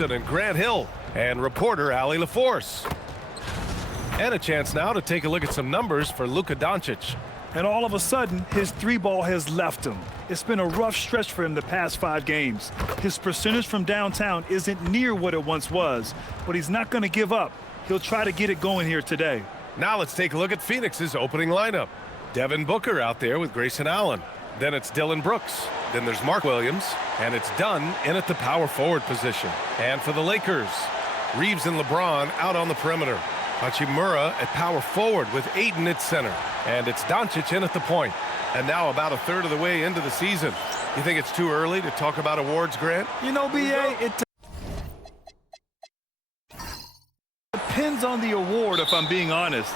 and Grant Hill and reporter Allie LaForce. And a chance now to take a look at some numbers for Luka Doncic. And all of a sudden, his three ball has left him. It's been a rough stretch for him the past 5 games. His percentage from downtown isn't near what it once was, but he's not going to give up. He'll try to get it going here today. Now let's take a look at Phoenix's opening lineup. Devin Booker out there with Grayson Allen. Then it's Dillon Brooks. Then there's Mark Williams. And it's Dunn in at the power forward position. And for the Lakers, Reeves and LeBron out on the perimeter. Hachimura at power forward with Ayton at center. And it's Doncic in at the point. And now about a third of the way into the season. You think it's too early to talk about awards, Grant? You know, B.A., it depends on the award, if I'm being honest.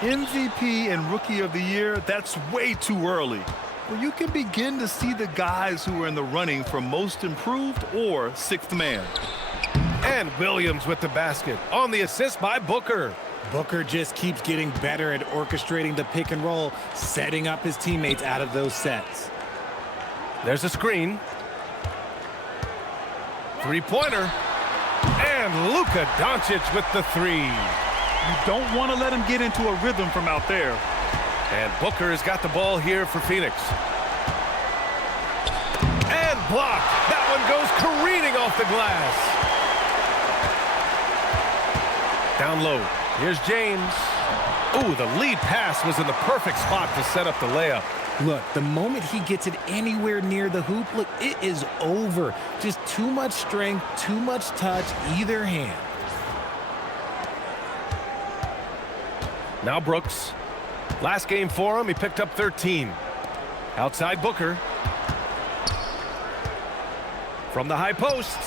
MVP and Rookie of the Year, that's way too early. Well, you can begin to see the guys who are in the running for Most Improved or Sixth Man. And Williams with the basket on the assist by Booker. Booker just keeps getting better at orchestrating the pick and roll, setting up his teammates out of those sets. There's a screen. Three-pointer. And Luka Doncic with the three. You don't want to let him get into a rhythm from out there. And Booker has got the ball here for Phoenix. And blocked. That one goes careening off the glass. Down low. Here's James. Ooh, the lead pass was in the perfect spot to set up the layup. Look, the moment he gets it anywhere near the hoop, look, it is over. Just too much strength, too much touch, either hand. Now Brooks. Last game for him, he picked up 13. Outside Booker. From the high post.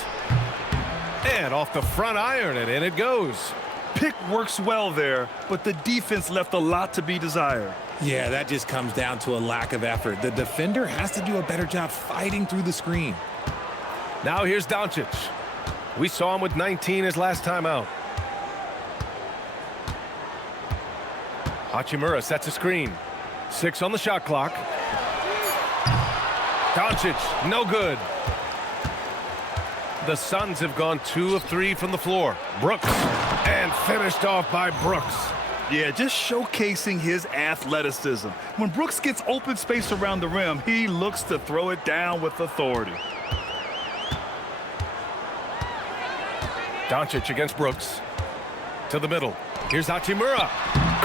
And off the front iron, and in it goes. Pick works well there, but the defense left a lot to be desired. Yeah, that just comes down to a lack of effort. The defender has to do a better job fighting through the screen. Now here's Doncic. We saw him with 19 his last time out. Hachimura sets a screen. 6 on the shot clock. Doncic, no good. The Suns have gone 2 of 3 from the floor. Brooks, and finished off by Brooks. Yeah, just showcasing his athleticism. When Brooks gets open space around the rim, he looks to throw it down with authority. Doncic against Brooks. To the middle. Here's Hachimura.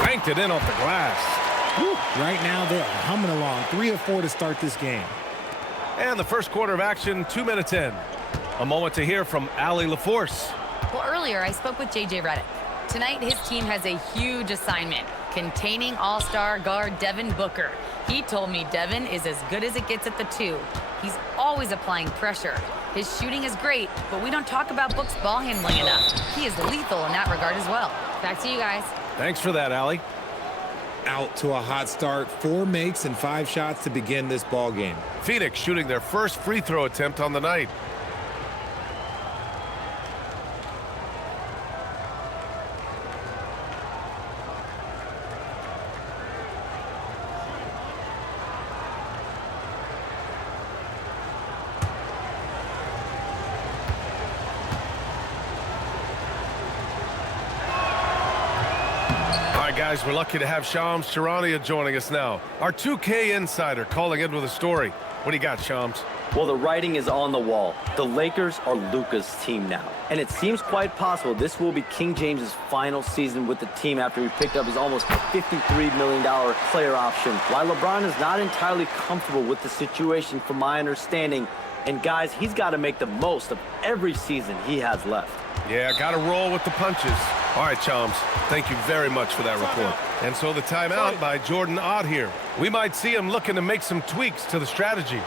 Banked it in off the glass. Woo. Right now, they're humming along. 3 of 4 to start this game. And the first quarter of action, 2 minutes in. A moment to hear from Allie LaForce. Well, earlier I spoke with J.J. Redick. Tonight, his team has a huge assignment, containing all-star guard Devin Booker. He told me Devin is as good as it gets at the 2. He's always applying pressure. His shooting is great, but we don't talk about Book's ball handling enough. He is lethal in that regard as well. Back to you guys. Thanks for that, Allie. Out to a hot start. 4 makes and 5 shots to begin this ball game. Phoenix shooting their first free throw attempt on the night. Guys, we're lucky to have Shams Charania joining us now. Our 2K insider calling in with a story. What do you got, Shams? Well, the writing is on the wall. The Lakers are Luka's team now. And it seems quite possible this will be King James's final season with the team after he picked up his almost $53 million player option. While LeBron is not entirely comfortable with the situation from my understanding, and guys, he's got to make the most of every season he has left. Yeah, got to roll with the punches. All right, Chums, thank you very much for that report. And so the timeout by Jordan Ott here. We might see him looking to make some tweaks to the strategy.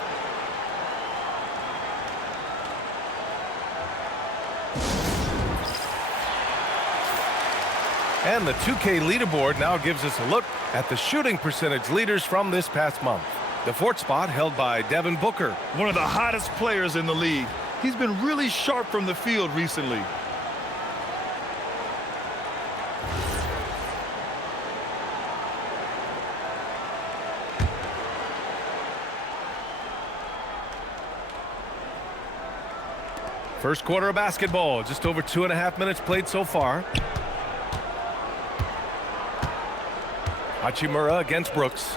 And the 2K leaderboard now gives us a look at the shooting percentage leaders from this past month. The 4th spot held by Devin Booker. One of the hottest players in the league. He's been really sharp from the field recently. First quarter of basketball, just over 2.5 minutes played so far. Hachimura against Brooks.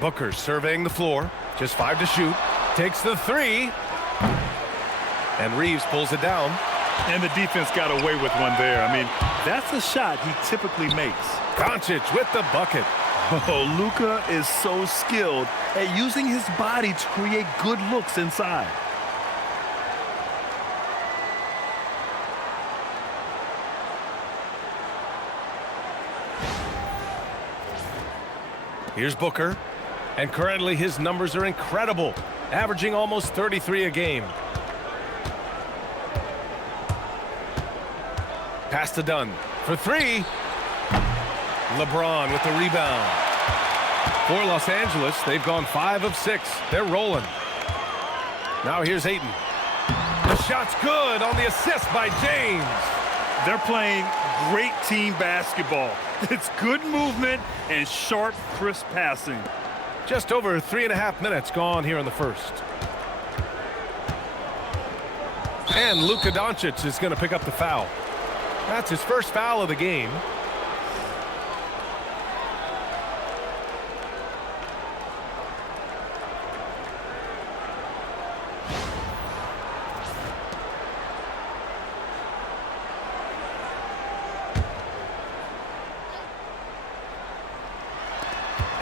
Booker surveying the floor. Just 5 to shoot. Takes the 3. And Reeves pulls it down. And the defense got away with one there. I mean, that's a shot he typically makes. Doncic with the bucket. Oh, Luka is so skilled at using his body to create good looks inside. Here's Booker. And currently his numbers are incredible, averaging almost 33 a game. Pass to Dunn for 3. LeBron with the rebound. For Los Angeles, they've gone 5 of 6. They're rolling. Now here's Ayton. The shot's good on the assist by James. They're playing great team basketball. It's good movement and sharp, crisp passing. Just over 3.5 minutes gone here in the first. And Luka Doncic is going to pick up the foul. That's his first foul of the game.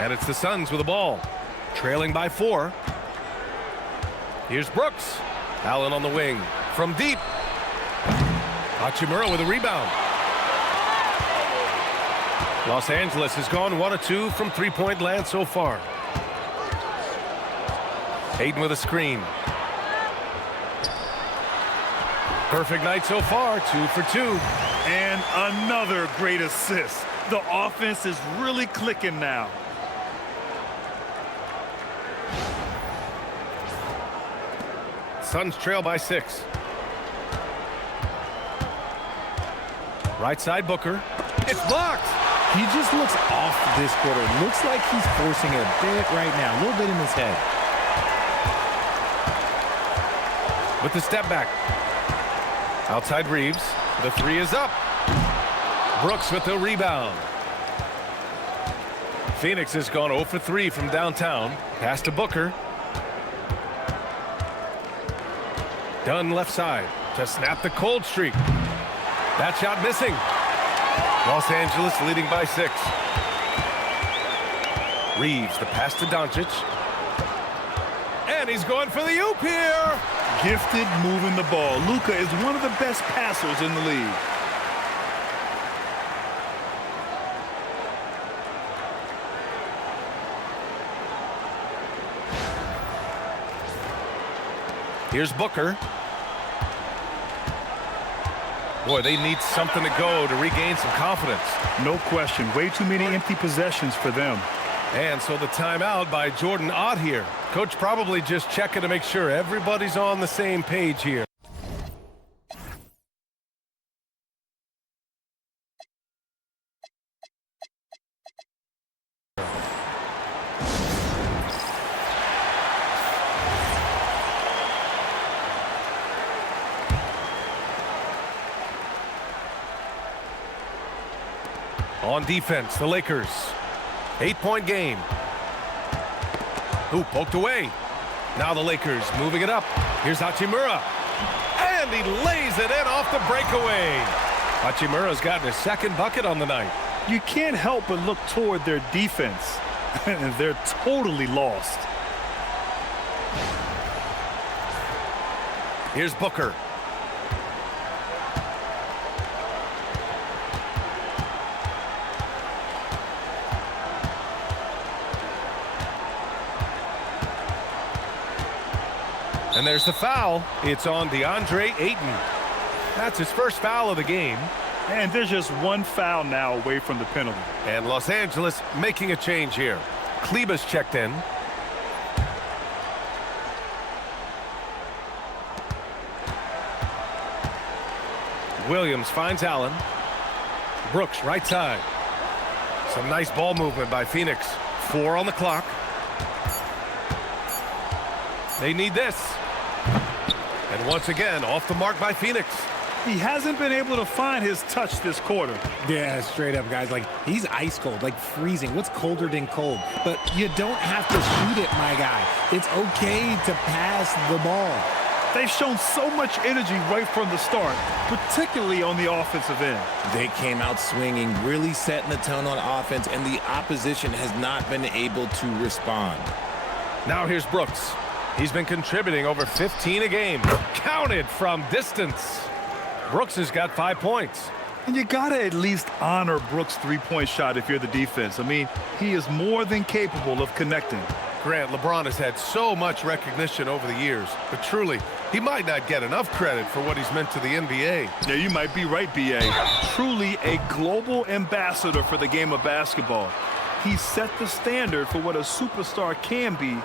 And it's the Suns with the ball, trailing by 4. Here's Brooks. Allen on the wing from deep. Hachimura with a rebound. Los Angeles has gone 1 of 2 from three-point land so far. Ayton with a screen. Perfect night so far, 2 for 2. And another great assist. The offense is really clicking now. Suns trail by 6. Right side Booker. It's blocked. He just looks off this quarter. Looks like he's forcing it a bit right now. A little bit in his head. With the step back. Outside Reeves. The 3 is up. Brooks with the rebound. Phoenix has gone 0 for 3 from downtown. Pass to Booker. Dunn left side to snap the cold streak. That shot missing. Los Angeles leading by 6. Reeves, the pass to Doncic. And he's going for the oop here. Gifted moving the ball. Luka is one of the best passers in the league. Here's Booker. Boy, they need something to go to regain some confidence. No question. Way too many empty possessions for them. And so the timeout by Jordan Ott here. Coach probably just checking to make sure everybody's on the same page here. On defense, the Lakers. 8-point game. Ooh, poked away. Now the Lakers moving it up. Here's Hachimura. And he lays it in off the breakaway. Hachimura's gotten his second bucket on the night. You can't help but look toward their defense. They're totally lost. Here's Booker. And there's the foul. It's on DeAndre Ayton. That's his first foul of the game. And there's just one foul now away from the penalty. And Los Angeles making a change here. Kleber's checked in. Williams finds Allen. Brooks right side. Some nice ball movement by Phoenix. 4 on the clock. They need this. And once again, off the mark by Phoenix. He hasn't been able to find his touch this quarter. Yeah, straight up, guys. Like, he's ice cold, like freezing. What's colder than cold? But you don't have to shoot it, my guy. It's okay to pass the ball. They've shown so much energy right from the start, particularly on the offensive end. They came out swinging, really setting the tone on offense, and the opposition has not been able to respond. Now here's Brooks. He's been contributing over 15 a game. Counted from distance. Brooks has got 5 points. And you got to at least honor Brooks' three-point shot if you're the defense. I mean, he is more than capable of connecting. Grant, LeBron has had so much recognition over the years, but truly, he might not get enough credit for what he's meant to the NBA. Yeah, you might be right, B.A. Truly a global ambassador for the game of basketball. He set the standard for what a superstar can be,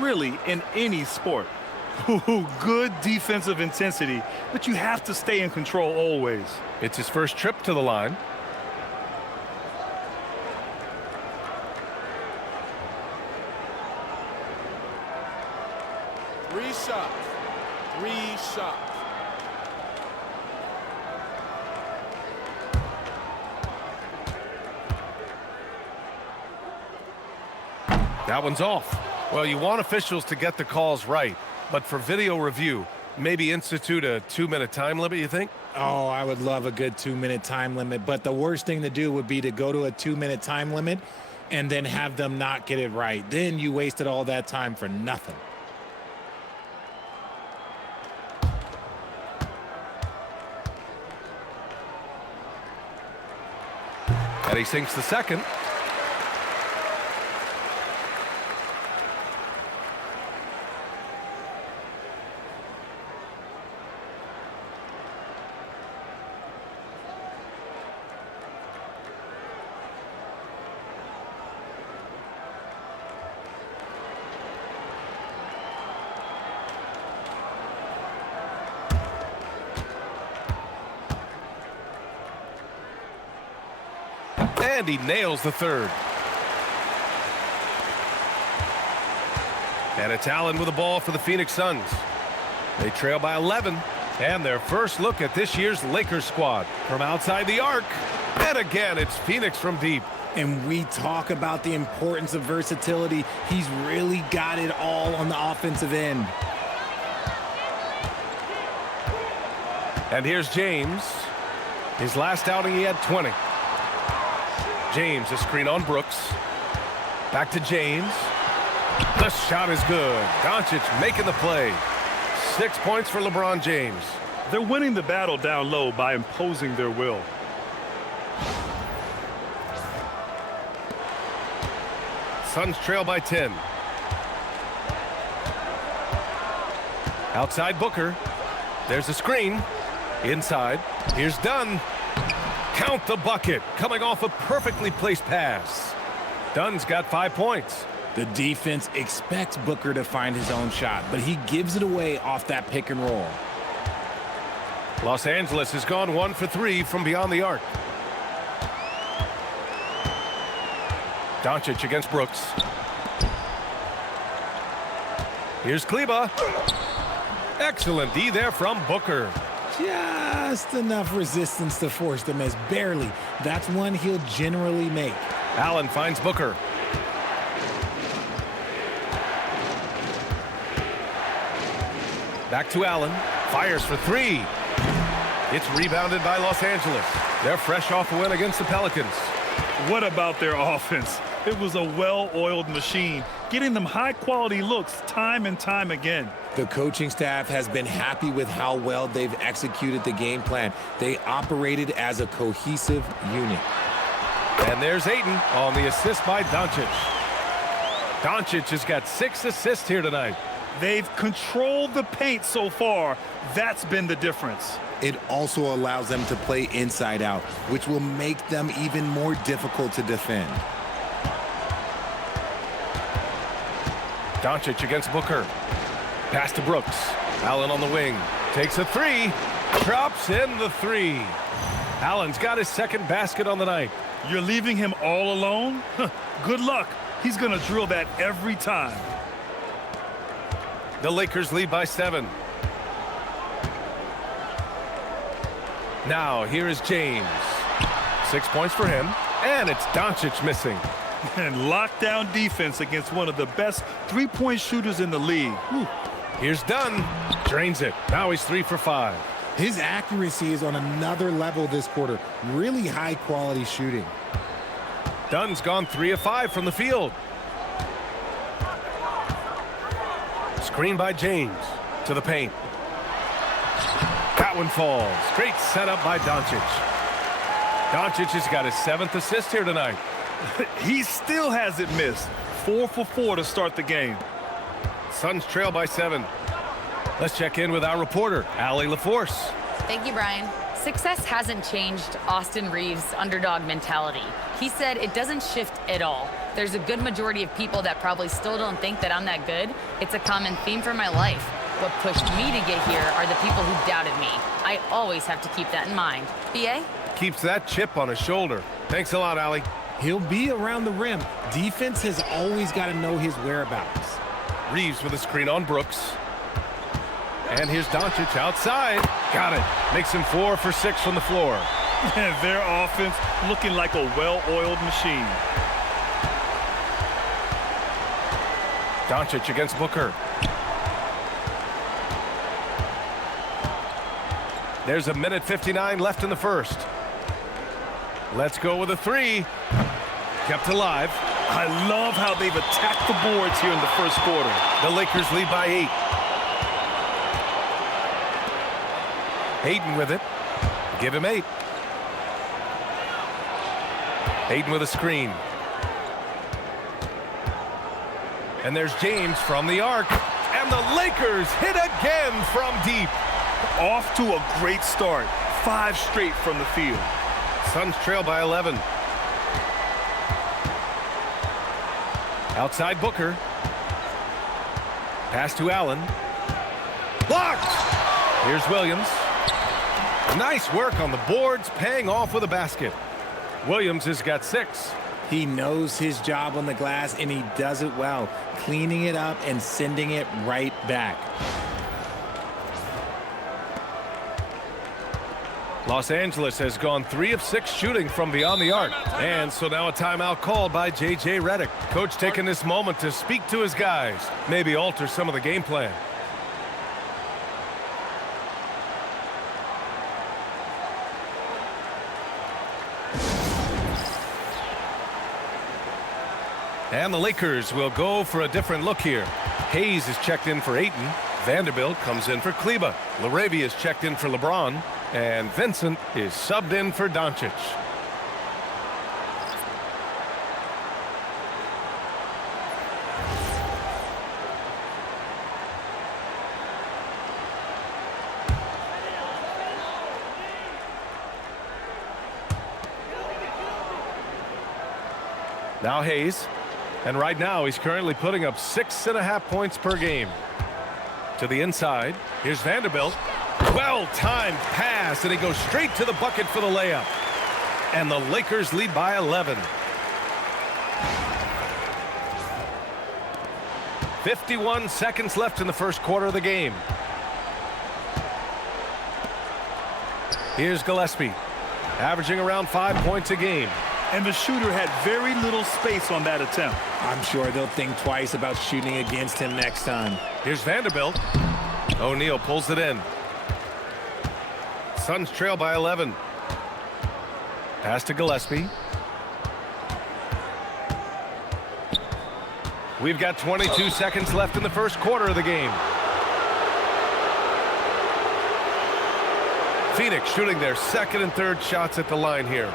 really, in any sport. Good defensive intensity, but you have to stay in control always. It's his first trip to the line. Three shots. That one's off. Well, you want officials to get the calls right, but for video review, maybe institute a 2-minute time limit, you think? Oh, I would love a good 2-minute time limit, but the worst thing to do would be to go to a 2-minute time limit and then have them not get it right. Then you wasted all that time for nothing. And he sinks the second. And he nails the third. And it's Allen with the ball for the Phoenix Suns. They trail by 11. And their first look at this year's Lakers squad. From outside the arc. And again, it's Phoenix from deep. And we talk about the importance of versatility. He's really got it all on the offensive end. And here's James. His last outing, he had 20. James, a screen on Brooks. Back to James. The shot is good. Doncic making the play. 6 points for LeBron James. They're winning the battle down low by imposing their will. Suns trail by 10. Outside Booker. There's a screen. Inside. Here's Dunn. Count the bucket. Coming off a perfectly placed pass. Dunn's got 5 points. The defense expects Booker to find his own shot, but he gives it away off that pick and roll. Los Angeles has gone 1 for 3 from beyond the arc. Doncic against Brooks. Here's Kleba. Excellent D there from Booker. Just enough resistance to force the miss. Barely. That's one he'll generally make. Allen finds Booker. Back to Allen. Fires for 3. It's rebounded by Los Angeles. They're fresh off a win against the Pelicans. What about their offense? It was a well-oiled machine, getting them high-quality looks time and time again. The coaching staff has been happy with how well they've executed the game plan. They operated as a cohesive unit. And there's Ayton on the assist by Doncic. Doncic has got 6 assists here tonight. They've controlled the paint so far. That's been the difference. It also allows them to play inside out, which will make them even more difficult to defend. Doncic against Booker. Pass to Brooks. Allen on the wing. Takes a 3. Drops in the 3. Allen's got his second basket on the night. You're leaving him all alone? Good luck. He's going to drill that every time. The Lakers lead by 7. Now, here is James. 6 points for him. And it's Doncic missing. And lockdown defense against one of the best three-point shooters in the league. Whew. Here's Dunn. Drains it. Now he's 3 for 5. His accuracy is on another level this quarter. Really high-quality shooting. Dunn's gone 3 of 5 from the field. Screen by James to the paint. That one falls. Great setup by Doncic. Doncic has got his 7th assist here tonight. He still hasn't missed. 4 for 4 to start the game. Suns trail by 7. Let's check in with our reporter, Allie LaForce. Thank you, Brian. Success hasn't changed Austin Reeves' underdog mentality. He said it doesn't shift at all. There's a good majority of people that probably still don't think that I'm that good. It's a common theme for my life. What pushed me to get here are the people who doubted me. I always have to keep that in mind. BA? Keeps that chip on his shoulder. Thanks a lot, Allie. He'll be around the rim. Defense has always got to know his whereabouts. Reeves with a screen on Brooks. And here's Doncic outside. Got it. Makes him 4 for 6 from the floor. And their offense looking like a well-oiled machine. Doncic against Booker. There's 1:59 left in the first. Let's go with a 3. Kept alive. I love how they've attacked the boards here in the first quarter. The Lakers lead by 8. Hayden with it. Give him 8. Hayden with a screen. And there's James from the arc. And the Lakers hit again from deep. Off to a great start. 5 straight from the field. Suns trail by 11. Outside Booker. Pass to Allen. Blocked! Here's Williams. Nice work on the boards, paying off with a basket. Williams has got 6. He knows his job on the glass, and he does it well, cleaning it up and sending it right back. Los Angeles has gone 3 of 6 shooting from beyond the arc. And so now a timeout called by J.J. Redick. Coach taking this moment to speak to his guys, maybe alter some of the game plan. And the Lakers will go for a different look here. Hayes is checked in for Ayton. Vanderbilt comes in for Kleba. LaRavia is checked in for LeBron. And Vincent is subbed in for Doncic. Now Hayes. And right now he's currently putting up 6.5 points per game. To the inside. Here's Vanderbilt. Well-timed pass, and he goes straight to the bucket for the layup. And the Lakers lead by 11. 51 seconds left in the first quarter of the game. Here's Gillespie, averaging around 5 points a game. And the shooter had very little space on that attempt. I'm sure they'll think twice about shooting against him next time. Here's Vanderbilt. O'Neal pulls it in. Suns trail by 11. Pass to Gillespie. We've got 22 seconds left in the first quarter of the game. Phoenix shooting their second and third shots at the line here.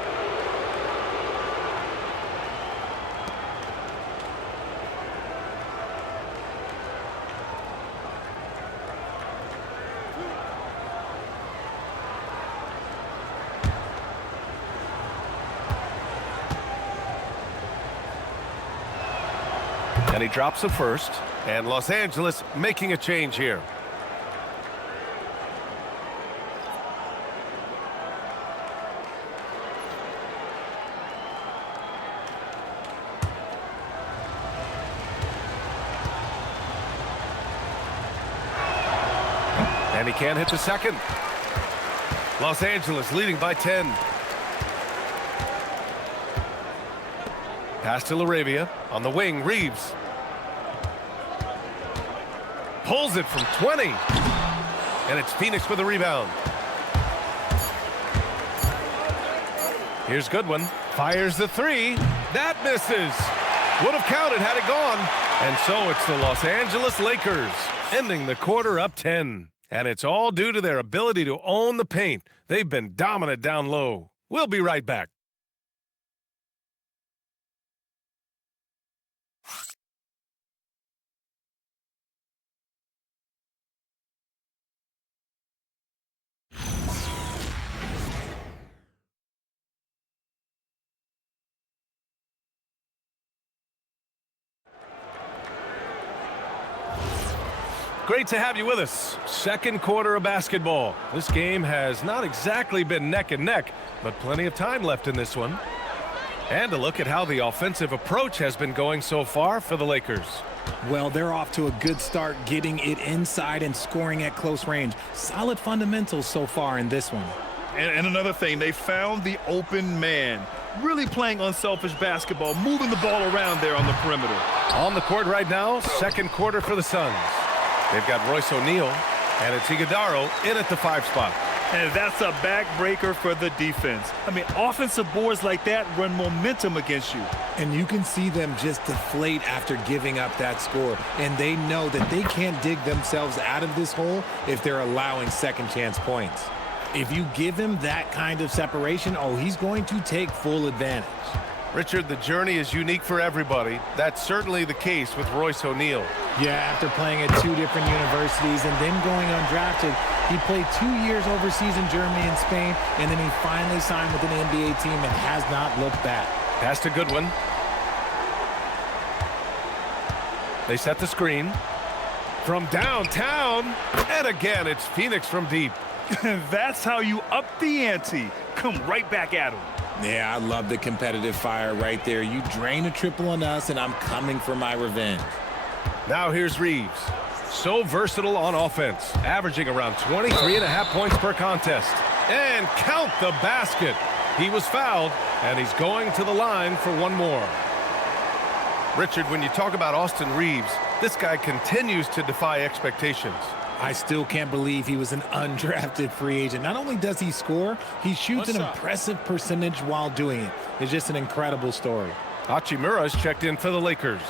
And he drops the first. And Los Angeles making a change here. he can't hit the second. Los Angeles leading by 10. Pass to LaRavia. On the wing, Reeves. Pulls it from 20. And it's Phoenix with a rebound. Here's Goodwin. Fires the three. That misses. Would have counted had it gone. And so it's the Los Angeles Lakers ending the quarter up 10. And it's all due to their ability to own the paint. They've been dominant down low. We'll be right back. Great to have you with us. Second quarter of basketball. This game has not exactly been neck and neck, but plenty of time left in this one. And a look at how the offensive approach has been going so far for the Lakers. Well, they're off to a good start getting it inside and scoring at close range. Solid fundamentals so far in this one. And another thing, they found the open man. Really playing unselfish basketball, moving the ball around there on the perimeter. On the court right now, second quarter for the Suns. They've got Royce O'Neal, and it's Iguodala in at the 5 spot. And that's a backbreaker for the defense. I mean, offensive boards like that run momentum against you. And you can see them just deflate after giving up that score. And they know that they can't dig themselves out of this hole if they're allowing second chance points. If you give him that kind of separation, oh, he's going to take full advantage. Richard, the journey is unique for everybody. That's certainly the case with Royce O'Neal. Yeah, after playing at 2 different universities and then going undrafted, he played 2 years overseas in Germany and Spain, and then he finally signed with an NBA team and has not looked back. Pass to Goodwin. They set the screen. From downtown, and again, it's Phoenix from deep. That's how you up the ante. Come right back at him. Yeah, I love the competitive fire right there. You drain a triple on us, and I'm coming for my revenge. Now here's Reeves. So versatile on offense, averaging around 23.5 points per contest. And count the basket. He was fouled, and he's going to the line for one more. Richard, when you talk about Austin Reeves, this guy continues to defy expectations. I still can't believe he was an undrafted free agent. Not only does he score, he shoots an impressive percentage while doing it. It's just an incredible story. Hachimura's checked in for the Lakers.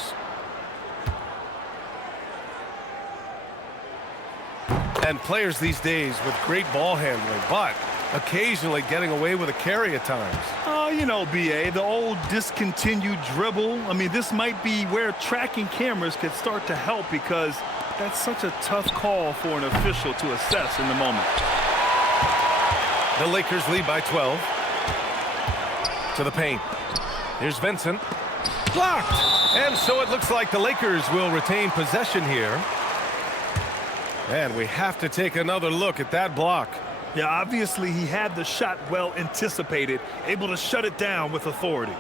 And players these days with great ball handling, but occasionally getting away with a carry at times. Oh, you know, B.A., the old discontinued dribble. I mean, this might be where tracking cameras could start to help because that's such a tough call for an official to assess in the moment. The Lakers lead by 12. To the paint. Here's Vincent. Blocked! And so it looks like the Lakers will retain possession here. And we have to take another look at that block. Yeah, obviously he had the shot well anticipated, able to shut it down with authority.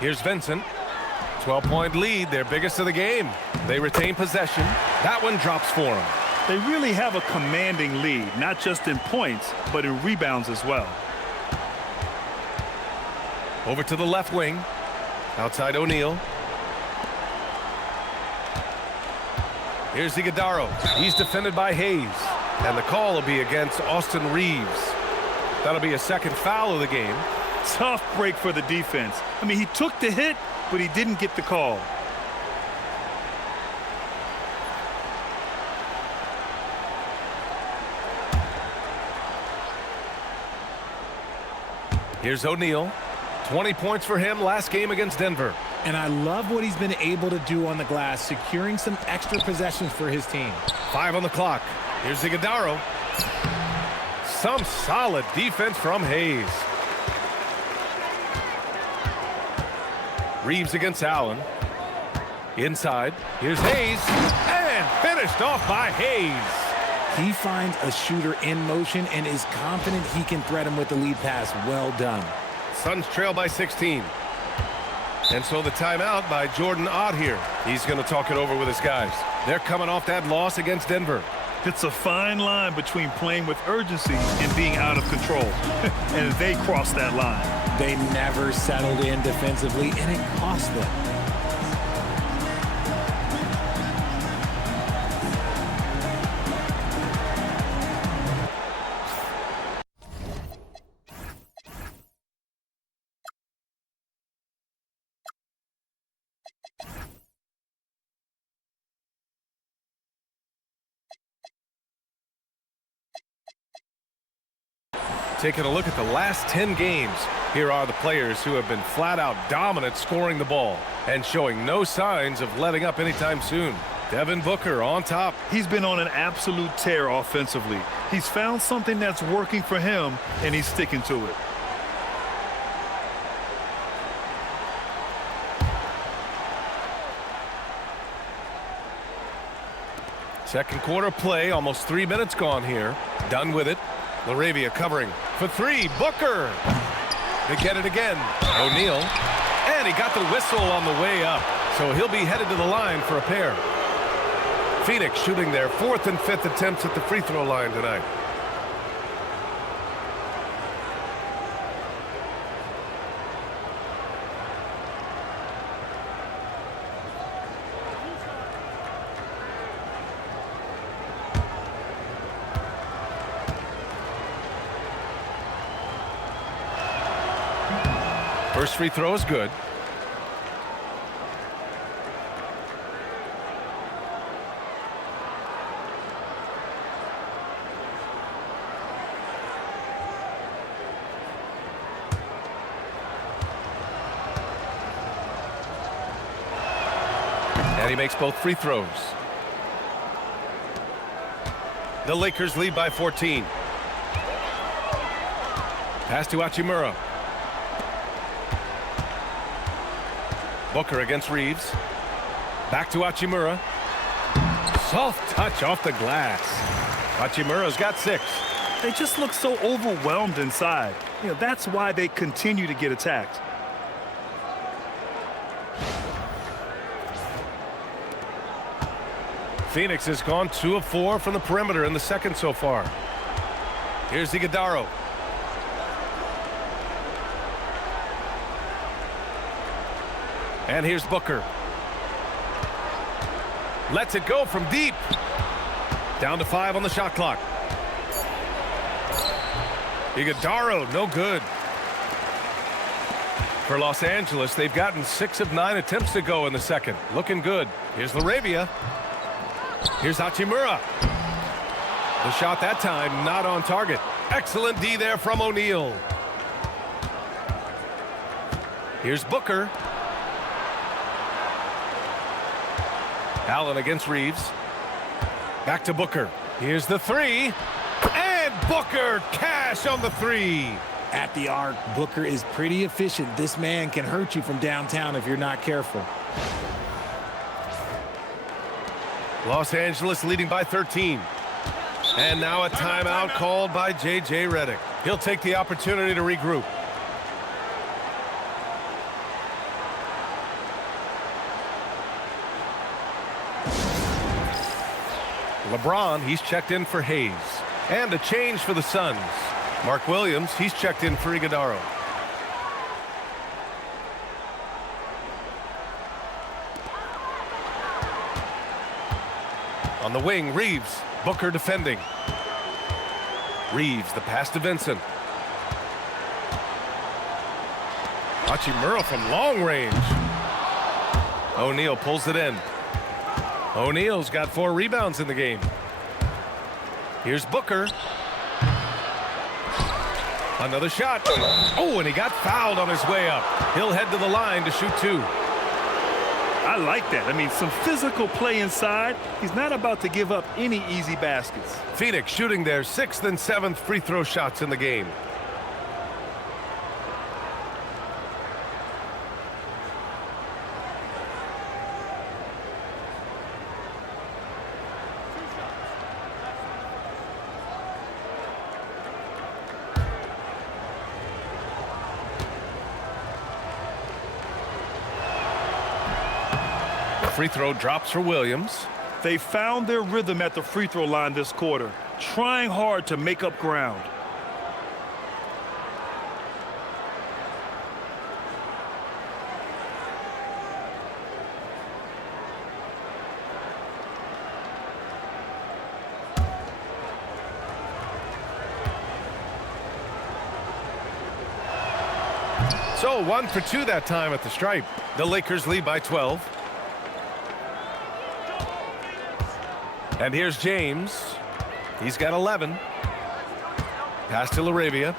Here's Vincent. 12-point lead, their biggest of the game. They retain possession. That one drops for them. They really have a commanding lead, not just in points, but in rebounds as well. Over to the left wing. Outside O'Neal. Here's Iguodala. He's defended by Hayes. And the call will be against Austin Reeves. That'll be a second foul of the game. Tough break for the defense. I mean, he took the hit, but he didn't get the call. Here's O'Neal. 20 points for him last game against Denver. And I love what he's been able to do on the glass, securing some extra possessions for his team. 5 on the clock. Here's Iguodala. Some solid defense from Hayes. Reeves against Allen. Inside. Here's Hayes. And finished off by Hayes. He finds a shooter in motion and is confident he can threat him with the lead pass. Well done. Suns trail by 16. And so the timeout by Jordan Ott here. He's going to talk it over with his guys. They're coming off that loss against Denver. It's a fine line between playing with urgency and being out of control. And they crossed that line. They never settled in defensively, and it cost them. Taking a look at the last 10 games, here are the players who have been flat-out dominant scoring the ball and showing no signs of letting up anytime soon. Devin Booker on top. He's been on an absolute tear offensively. He's found something that's working for him, and he's sticking to it. Second quarter play, almost 3 minutes gone here. Done with it. LaRavia covering for three. Booker. They get it again. O'Neal. And he got the whistle on the way up. So he'll be headed to the line for a pair. Phoenix shooting their fourth and fifth attempts at the free throw line tonight. First free throw is good. And he makes both free throws. The Lakers lead by 14. Pass to Hachimura. Booker against Reeves. Back to Hachimura. Soft touch off the glass. Hachimura's got 6. They just look so overwhelmed inside. That's why they continue to get attacked. Phoenix has gone 2 of 4 from the perimeter in the second so far. Here's Iguodala. And here's Booker. Lets it go from deep. Down to 5 on the shot clock. Iguodala, no good. For Los Angeles, they've gotten 6 of 9 attempts to go in the second. Looking good. Here's LaRavia. Here's Hachimura. The shot that time not on target. Excellent D there from O'Neal. Here's Booker. Allen against Reeves. Back to Booker. Here's the 3. And Booker cash on the 3. At the arc, Booker is pretty efficient. This man can hurt you from downtown if you're not careful. Los Angeles leading by 13. And now a timeout called by J.J. Redick. He'll take the opportunity to regroup. LeBron, he's checked in for Hayes. And a change for the Suns. Mark Williams, he's checked in for Iguodala. On the wing, Reeves. Booker defending. Reeves, the pass to Vincent. Hachimura from long range. O'Neal pulls it in. O'Neal's got 4 rebounds in the game. Here's Booker. Another shot. Oh, and he got fouled on his way up. He'll head to the line to shoot 2. I like that. I mean, some physical play inside. He's not about to give up any easy baskets. Phoenix shooting their 6th and 7th free throw shots in the game. free throw drops for Williams. They found their rhythm at the free throw line this quarter, trying hard to make up ground. So 1 for 2 that time at the stripe. The Lakers lead by 12. And here's James. He's got 11. Pass to LaRavia.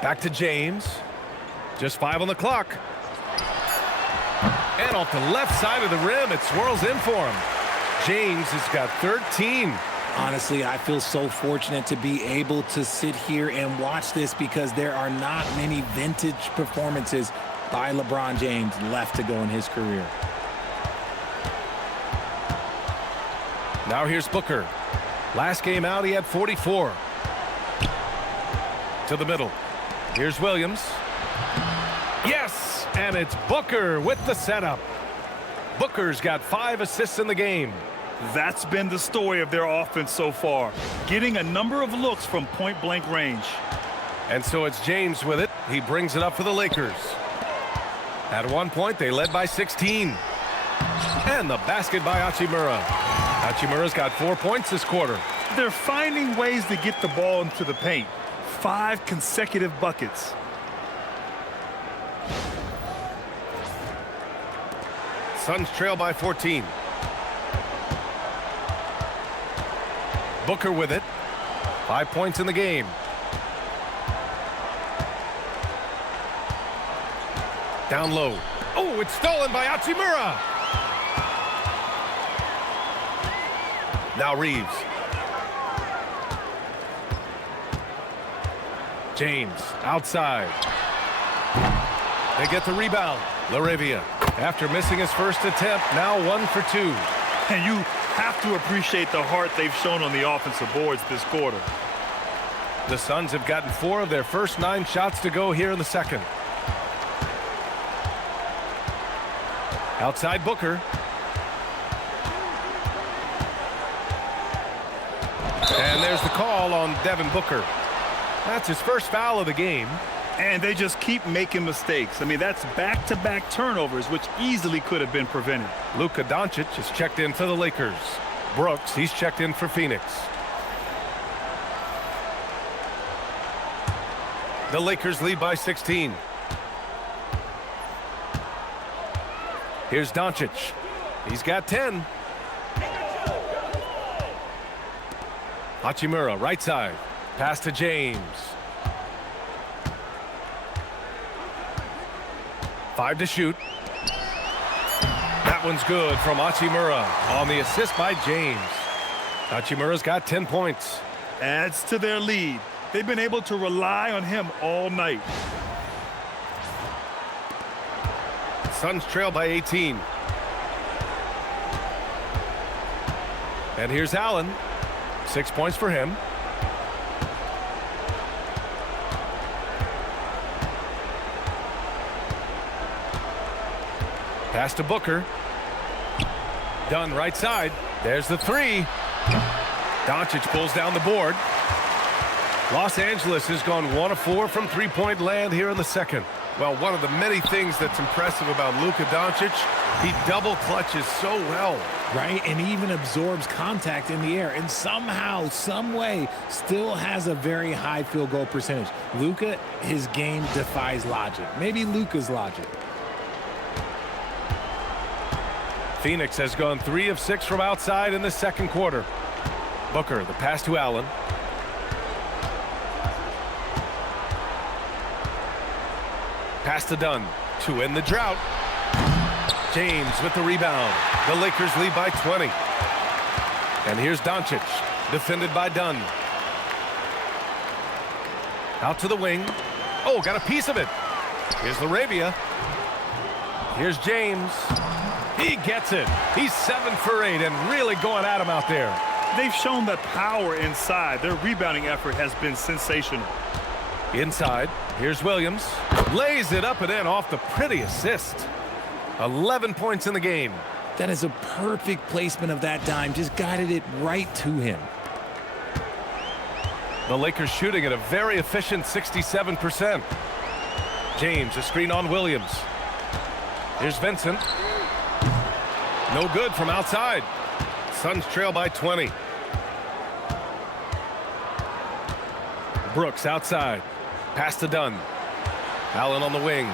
Back to James. Just 5 on the clock. And off the left side of the rim, it swirls in for him. James has got 13. Honestly, I feel so fortunate to be able to sit here and watch this because there are not many vintage performances by LeBron James left to go in his career. Now here's Booker. Last game out, he had 44. To the middle. Here's Williams. Yes, and it's Booker with the setup. Booker's got 5 assists in the game. That's been the story of their offense so far, getting a number of looks from point-blank range. And so it's James with it. He brings it up for the Lakers. At one point, they led by 16. And the basket by Hachimura. Hachimura's got 4 points this quarter. They're finding ways to get the ball into the paint. 5 consecutive buckets. Suns trail by 14. Booker with it. 5 points in the game. Down low. Oh, it's stolen by Hachimura. Now Reeves. James outside. They get the rebound. LaRavia, after missing his first attempt, now 1 for 2. And you have to appreciate the heart they've shown on the offensive boards this quarter. The Suns have gotten 4 of their first 9 shots to go here in the second. Outside Booker. And there's the call on Devin Booker. That's his first foul of the game. And they just keep making mistakes. I mean, that's back-to-back turnovers, which easily could have been prevented. Luka Doncic is checked in for the Lakers. Brooks, he's checked in for Phoenix. The Lakers lead by 16. Here's Doncic. He's got 10. Hachimura, right side. Pass to James. 5 to shoot. That one's good from Hachimura on the assist by James. Hachimura's got 10 points. Adds to their lead. They've been able to rely on him all night. Suns trail by 18. And here's Allen. 6 points for him. Pass to Booker. Done right side. There's the 3. Doncic pulls down the board. Los Angeles has gone 1 of 4 from three-point land here in the second. Well, one of the many things that's impressive about Luka Doncic, he double clutches so well. Right, and even absorbs contact in the air, and somehow, some way, still has a very high field goal percentage. Luka, his game defies logic. Maybe Luka's logic. Phoenix has gone 3 of 6 from outside in the second quarter. Booker, the pass to Allen. Pass to Dunn to end the drought. James with the rebound. The Lakers lead by 20. And here's Doncic, defended by Dunn. Out to the wing. Oh, got a piece of it. Here's LaRavia. Here's James. He gets it. He's 7 for 8 and really going at him out there. They've shown the power inside. Their rebounding effort has been sensational. Inside, here's Williams. Lays it up and in off the pretty assist. 11 points in the game. That is a perfect placement of that dime. Just guided it right to him. The Lakers shooting at a very efficient 67%. James, a screen on Williams. Here's Vincent. No good from outside. Suns trail by 20. Brooks outside. Pass to Dunn. Allen on the wing.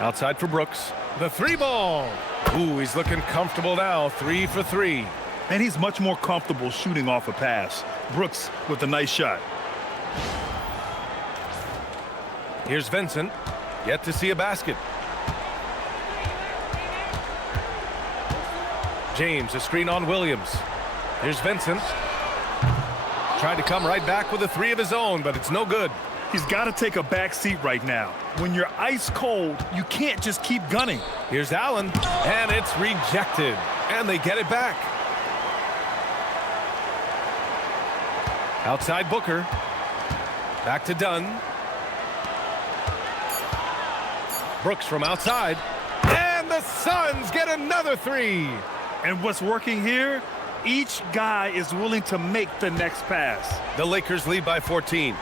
Outside for Brooks. The three ball. Ooh, he's looking comfortable now. 3 for 3. And he's much more comfortable shooting off a pass. Brooks with a nice shot. Here's Vincent. Yet to see a basket. James, a screen on Williams. Here's Vincent. Tried to come right back with a three of his own, but it's no good. He's got to take a back seat right now. When you're ice cold, you can't just keep gunning. Here's Allen, and it's rejected. And they get it back. Outside Booker. Back to Dunn. Brooks from outside. And the Suns get another three. And what's working here? Each guy is willing to make the next pass. The Lakers lead by 14.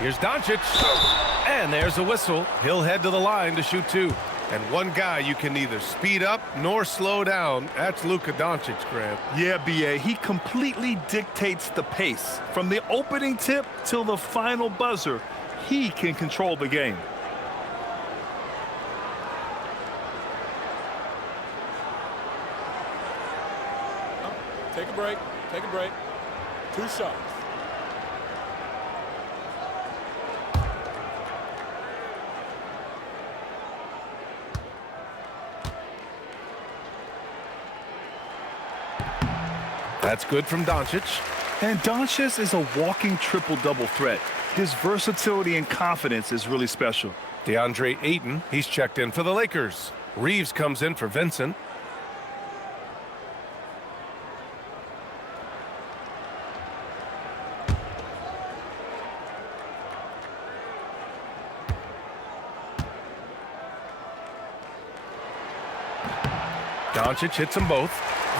Here's Doncic. And there's a whistle. He'll head to the line to shoot 2. And one guy you can neither speed up nor slow down. That's Luka Doncic, Grant. Yeah, B.A. He completely dictates the pace. From the opening tip till the final buzzer, he can control the game. Take a break. Take a break. 2 shots. That's good from Doncic. And Doncic is a walking triple-double threat. His versatility and confidence is really special. DeAndre Ayton, he's checked in for the Lakers. Reeves comes in for Vincent. Doncic hits them both.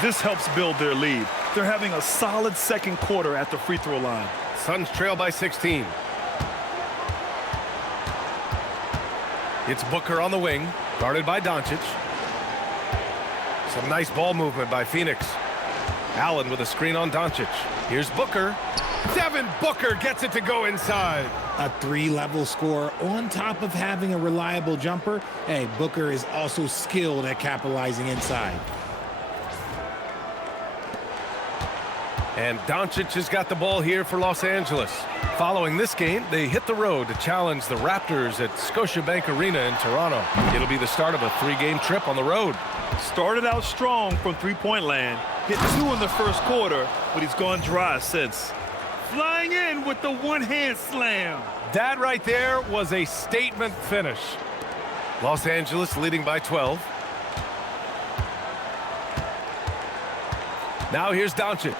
This helps build their lead. They're having a solid second quarter at the free throw line. Suns trail by 16. It's Booker on the wing, guarded by Doncic. Some nice ball movement by Phoenix. Allen with a screen on Doncic. Here's Booker. Devin Booker gets it to go inside. A 3-level score on top of having a reliable jumper. Hey, Booker is also skilled at capitalizing inside. And Doncic has got the ball here for Los Angeles. Following this game, they hit the road to challenge the Raptors at Scotiabank Arena in Toronto. It'll be the start of a 3-game trip on the road. Started out strong from three-point land. Hit 2 in the first quarter, but he's gone dry since. Flying in with the one-hand slam. That right there was a statement finish. Los Angeles leading by 12. Now here's Doncic.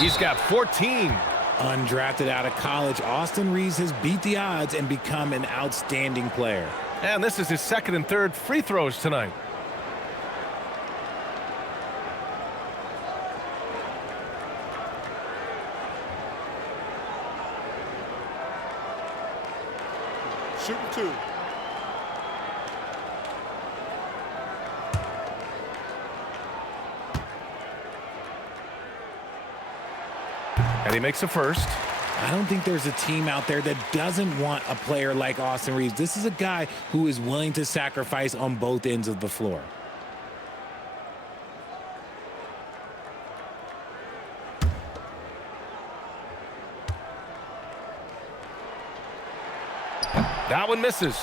He's got 14. Undrafted out of college, Austin Reeves has beat the odds and become an outstanding player. And this is his second and third free throws tonight. Shooting 2. And he makes a first. I don't think there's a team out there that doesn't want a player like Austin Reeves. This is a guy who is willing to sacrifice on both ends of the floor. That one misses.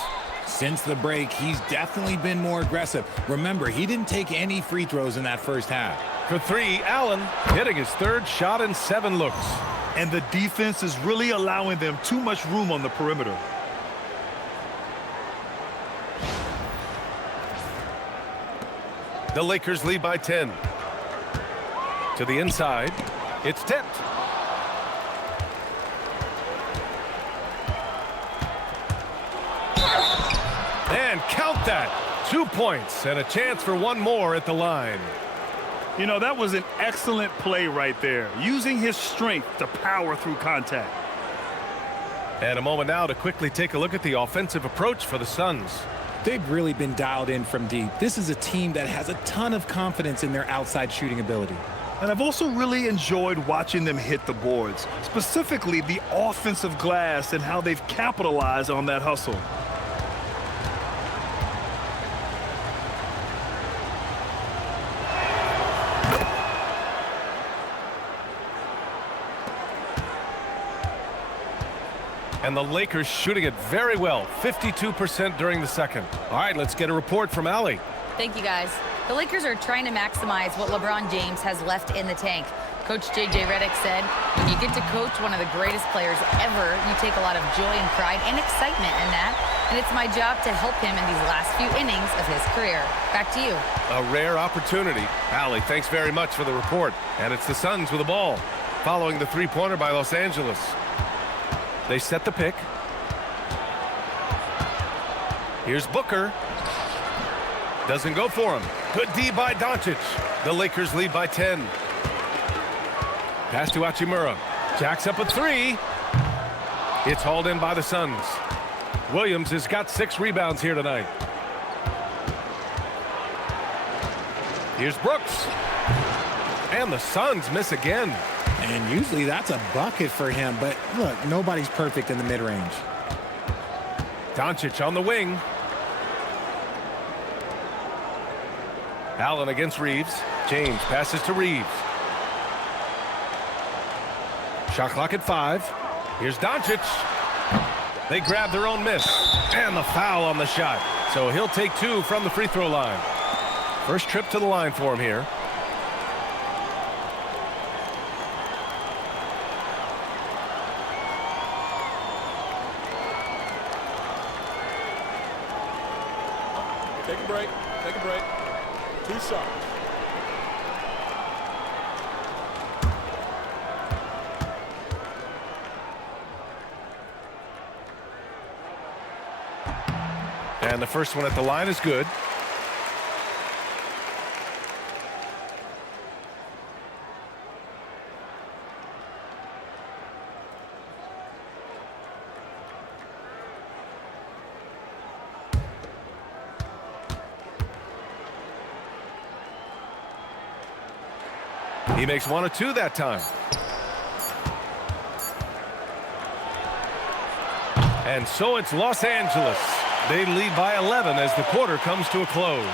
Since the break, he's definitely been more aggressive. Remember, he didn't take any free throws in that first half. For 3, Allen hitting his third shot in 7 looks. And the defense is really allowing them too much room on the perimeter. The Lakers lead by 10. To the inside. It's tipped. And count that. 2 points and a chance for one more at the line. You know, that was an excellent play right there, using his strength to power through contact. And a moment now to quickly take a look at the offensive approach for the Suns. They've really been dialed in from deep. This is a team that has a ton of confidence in their outside shooting ability. And I've also really enjoyed watching them hit the boards, specifically the offensive glass and how they've capitalized on that hustle. And the Lakers shooting it very well, 52% during the second. All right, let's get a report from Allie. Thank you, guys. The Lakers are trying to maximize what LeBron James has left in the tank. Coach J.J. Redick said, when you get to coach one of the greatest players ever, you take a lot of joy and pride and excitement in that. And it's my job to help him in these last few innings of his career. Back to you. A rare opportunity. Allie, thanks very much for the report. And it's the Suns with the ball, following the three-pointer by Los Angeles. They set the pick. Here's Booker. Doesn't go for him. Good D by Doncic. The Lakers lead by 10. Pass to Hachimura. Jacks up a three. It's hauled in by the Suns. Williams has got 6 rebounds here tonight. Here's Brooks. And the Suns miss again. And usually that's a bucket for him, but look, nobody's perfect in the mid-range. Doncic on the wing. Allen against Reeves. James passes to Reeves. Shot clock at 5. Here's Doncic. They grab their own miss. And the foul on the shot. So he'll take 2 from the free throw line. First trip to the line for him here. Take a break. Take a break. 2 shots. And the first one at the line is good. He makes 1 of 2 that time. And so it's Los Angeles. They lead by 11 as the quarter comes to a close.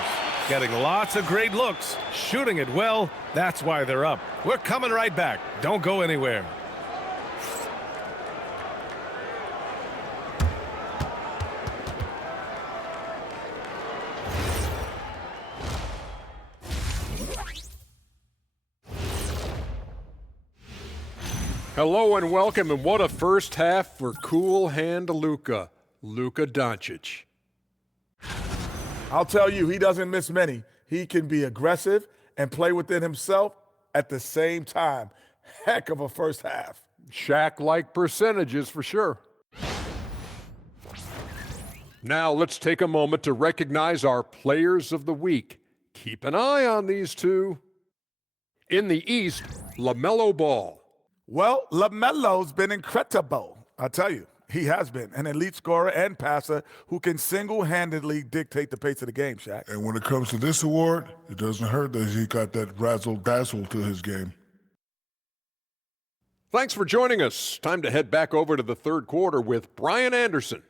Getting lots of great looks, shooting it well. That's why they're up. We're coming right back. Don't go anywhere. Hello and welcome, and what a first half for cool hand Luka Doncic. I'll tell you, he doesn't miss many. He can be aggressive and play within himself at the same time. Heck of a first half. Shaq-like percentages for sure. Now let's take a moment to recognize our players of the week. Keep an eye on these two. In the East, LaMelo Ball. Well, LaMelo's been incredible. I tell you, he has been an elite scorer and passer who can single-handedly dictate the pace of the game, Shaq. And when it comes to this award, it doesn't hurt that he got that razzle-dazzle to his game. Thanks for joining us. Time to head back over to the third quarter with Brian Anderson.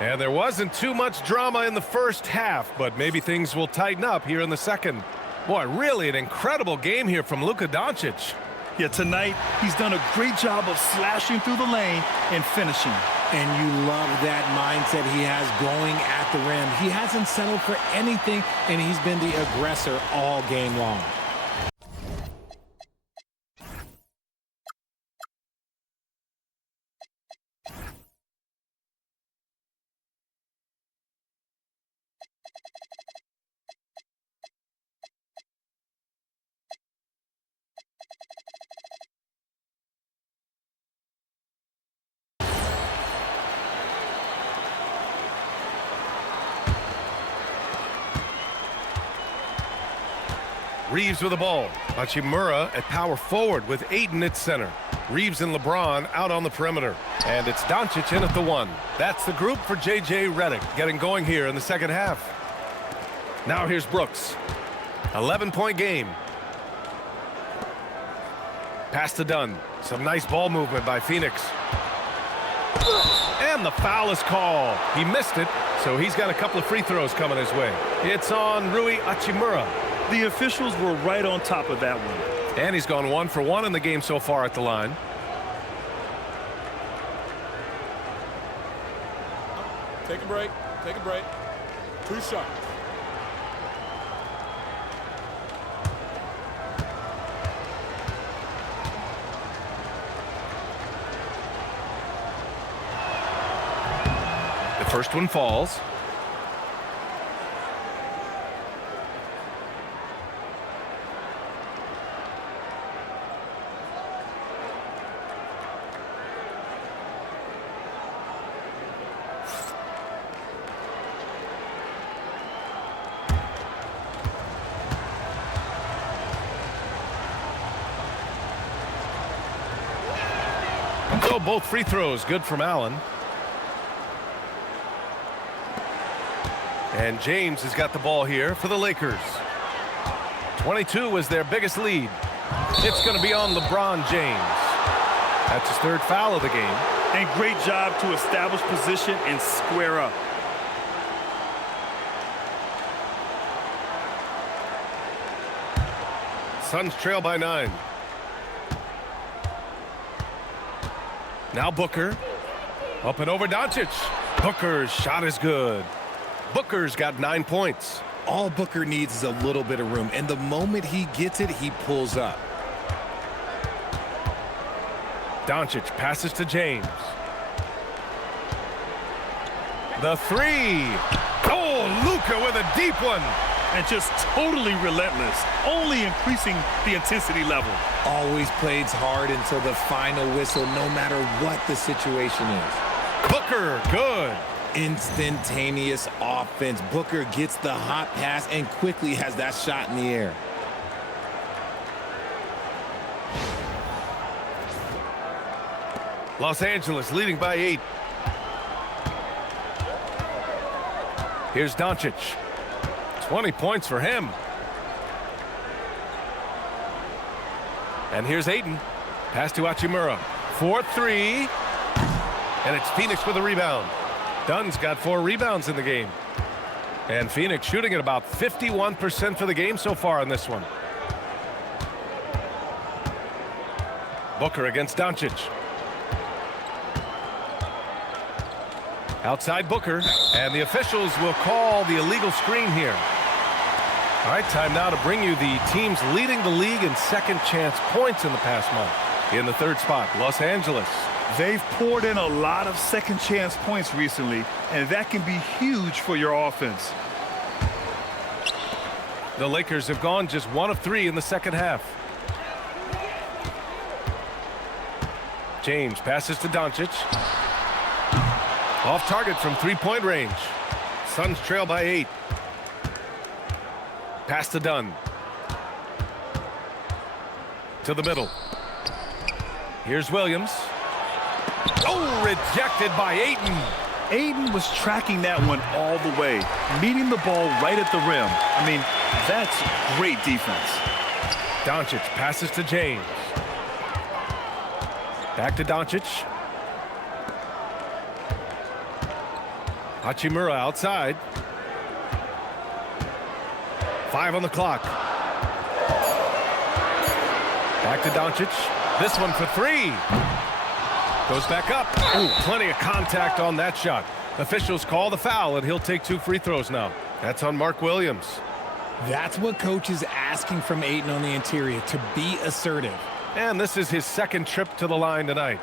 And there wasn't too much drama in the first half, but maybe things will tighten up here in the second. Boy, really an incredible game here from Luka Doncic. Yeah, tonight he's done a great job of slashing through the lane and finishing. And you love that mindset he has going at the rim. He hasn't settled for anything, and he's been the aggressor all game long. Reeves with the ball. Hachimura at power forward with Ayton at center. Reeves and LeBron out on the perimeter. And it's Doncic in at the 1. That's the group for J.J. Redick getting going here in the second half. Now here's Brooks. 11-point game. Pass to Dunn. Some nice ball movement by Phoenix. And the foul is called. He missed it, so he's got a couple of free throws coming his way. It's on Rui Hachimura. The officials were right on top of that one. And he's gone 1 for 1 in the game so far at the line. Take a break. Take a break. 2 shots. The first one falls. So both free throws good from Allen. And James has got the ball here for the Lakers. 22 was their biggest lead. It's going to be on LeBron James. That's his 3rd foul of the game. And great job to establish position and square up. Suns trail by 9. Now Booker. Up and over Doncic. Booker's shot is good. Booker's got 9 points. All Booker needs is a little bit of room, and the moment he gets it, he pulls up. Doncic passes to James. The 3. Oh, Luka with a deep one. And just totally relentless, only increasing the intensity level. Always plays hard until the final whistle, no matter what the situation is. Booker, good. Instantaneous offense. Booker gets the hot pass and quickly has that shot in the air. Los Angeles leading by 8. Here's Doncic. 20 points for him. And here's Ayton. Pass to Hachimura. 4-3. And it's Phoenix with a rebound. Dunn's got 4 rebounds in the game. And Phoenix shooting at about 51% for the game so far in this one. Booker against Doncic. Outside Booker. And the officials will call the illegal screen here. All right, time now to bring you the teams leading the league in second chance points in the past month. In the 3rd spot, Los Angeles. They've poured in a lot of second chance points recently, and that can be huge for your offense. The Lakers have gone just 1 of 3 in the second half. James passes to Doncic. Off target from 3-point range. Suns trail by 8. Pass to Dunn. To the middle. Here's Williams. Oh, rejected by Ayton. Ayton was tracking that one all the way, meeting the ball right at the rim. I mean, that's great defense. Doncic passes to James. Back to Doncic. Hachimura outside. 5 on the clock. Back to Doncic. This one for 3. Goes back up. Ooh, plenty of contact on that shot. Officials call the foul, and he'll take 2 free throws now. That's on Mark Williams. That's what coach is asking from Ayton on the interior, to be assertive. And this is his 2nd trip to the line tonight.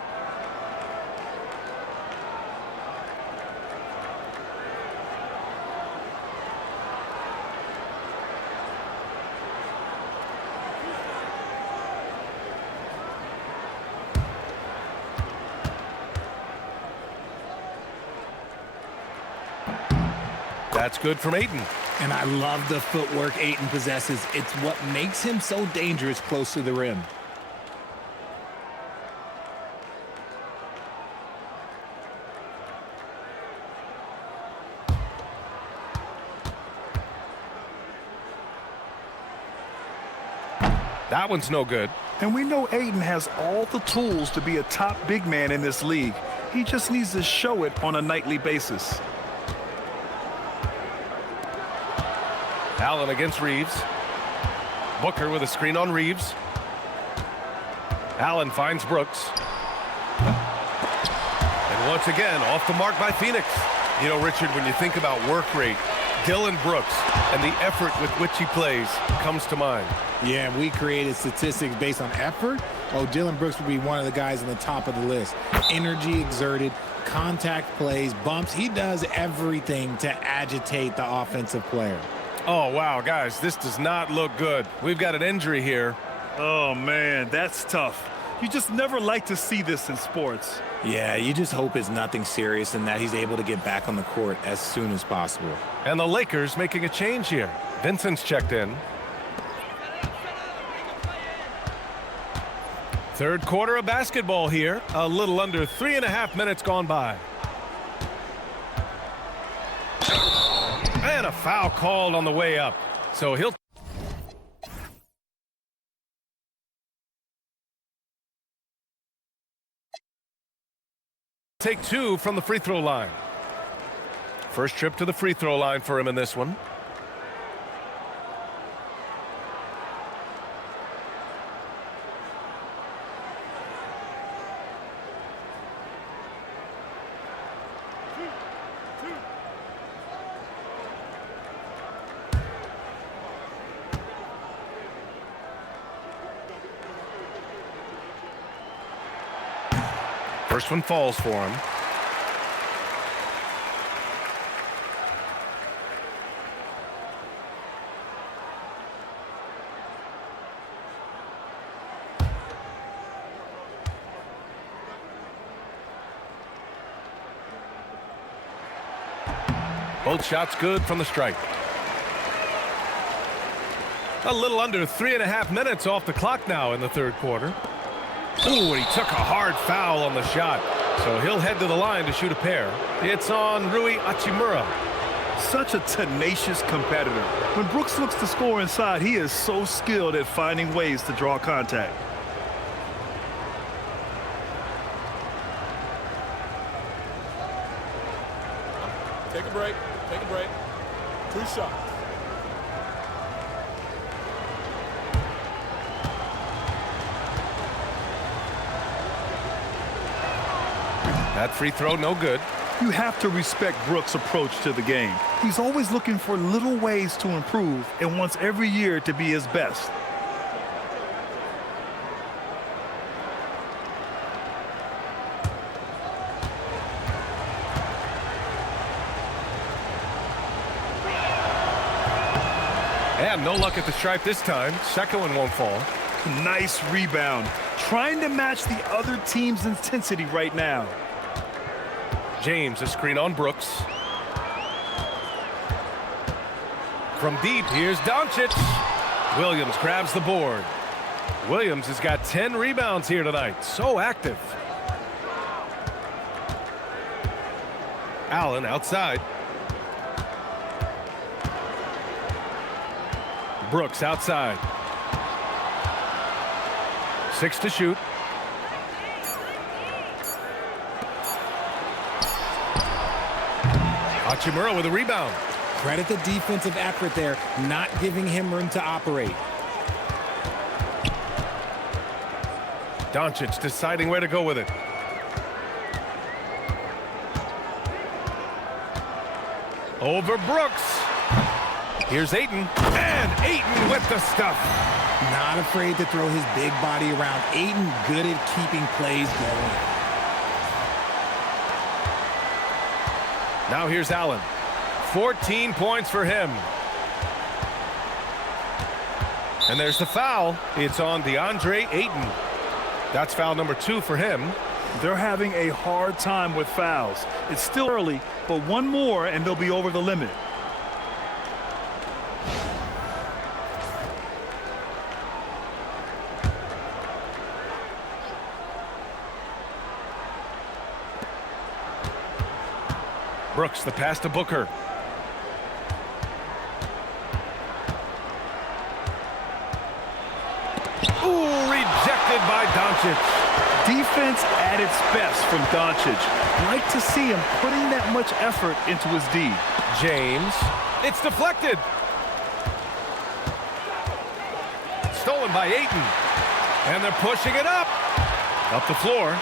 That's good from Ayton. And I love the footwork Ayton possesses. It's what makes him so dangerous close to the rim. That one's no good. And we know Ayton has all the tools to be a top big man in this league. He just needs to show it on a nightly basis. Allen against Reeves. Booker with a screen on Reeves. Allen finds Brooks. And once again, off the mark by Phoenix. You know, Richard, when you think about work rate, Dillon Brooks and the effort with which he plays comes to mind. Yeah, we created statistics based on effort. Oh, Dillon Brooks would be one of the guys on the top of the list. Energy exerted, contact plays, bumps. He does everything to agitate the offensive player. Oh, wow, guys, this does not look good. We've got an injury here. Oh, man, that's tough. You just never like to see this in sports. Yeah, you just hope it's nothing serious and that he's able to get back on the court as soon as possible. And the Lakers making a change here. Vincent's checked in. Third quarter of basketball here. A little under 3.5 minutes gone by. And a foul called on the way up. So he'll take two from the free throw line. First trip to the free throw line for him in this one. First one falls for him. Both shots good from the stripe. A little under 3.5 minutes off the clock now in the third quarter. Ooh, and he took a hard foul on the shot. So he'll head to the line to shoot a pair. It's on Rui Hachimura. Such a tenacious competitor. When Brooks looks to score inside, he is so skilled at finding ways to draw contact. Take a break. Take a break. 2 shots. That free throw, no good. You have to respect Brooks' approach to the game. He's always looking for little ways to improve and wants every year to be his best. And no luck at the stripe this time. Second one won't fall. Nice rebound. Trying to match the other team's intensity right now. James, a screen on Brooks. From deep, here's Doncic. Williams grabs the board. Williams has got 10 rebounds here tonight. So active. Allen outside. Brooks outside. 6 to shoot. Hachimura with a rebound. Credit the defensive effort there, not giving him room to operate. Doncic deciding where to go with it. Over Brooks. Here's Ayton. And Ayton with the stuff. Not afraid to throw his big body around. Ayton good at keeping plays going. Now here's Allen. 14 points for him. And there's the foul. It's on DeAndre Ayton. That's foul number 2 for him. They're having a hard time with fouls. It's still early, but one more and they'll be over the limit. Brooks, the pass to Booker. Ooh, rejected by Doncic. Defense at its best from Doncic. Like to see him putting that much effort into his D. James. It's deflected. Stolen by Ayton. And they're pushing it up. Up the floor.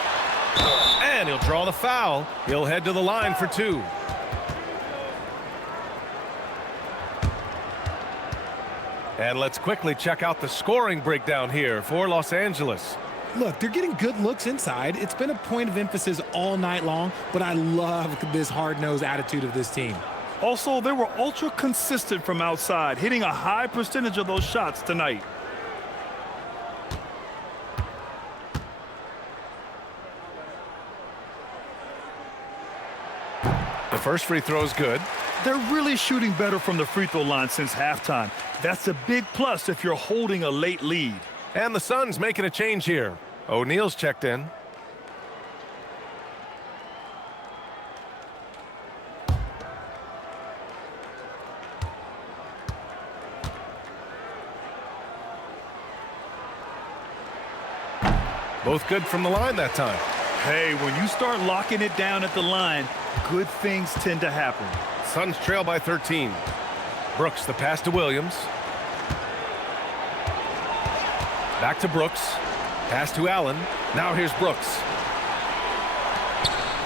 And he'll draw the foul. He'll head to the line for 2. And let's quickly check out the scoring breakdown here for Los Angeles. Look, they're getting good looks inside. It's been a point of emphasis all night long, but I love this hard-nosed attitude of this team. Also, they were ultra consistent from outside, hitting a high percentage of those shots tonight. The first free throw is good. They're really shooting better from the free throw line since halftime. That's a big plus if you're holding a late lead. And the Suns making a change here. O'Neal's checked in. Both good from the line that time. Hey, when you start locking it down at the line, good things tend to happen. Suns trail by 13. Brooks, the pass to Williams. Back to Brooks. Pass to Allen. Now here's Brooks.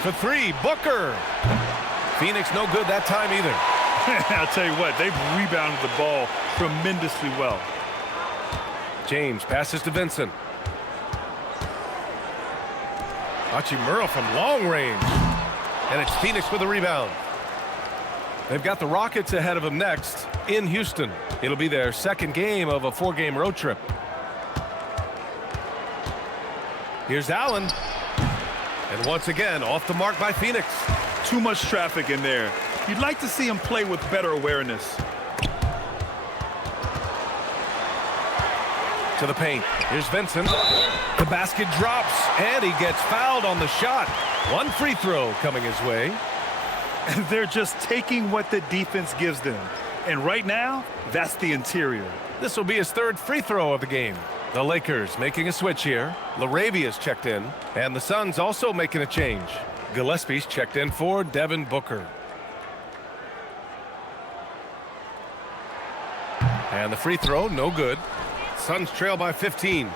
For 3, Booker. Phoenix no good that time either. I'll tell you what, they've rebounded the ball tremendously well. James passes to Vincent. Hachimura from long range. And it's Phoenix with a rebound. They've got the Rockets ahead of them next in Houston. It'll be their second game of a 4-game road trip. Here's Allen. And once again, off the mark by Phoenix. Too much traffic in there. You'd like to see him play with better awareness. To the paint. Here's Vincent. The basket drops, and he gets fouled on the shot. 1 free throw coming his way. And they're just taking what the defense gives them. And right now, that's the interior. This will be his 3rd free throw of the game. The Lakers making a switch here. Laravia's checked in. And the Suns also making a change. Gillespie's checked in for Devin Booker. And the free throw, no good. Suns trail by 15.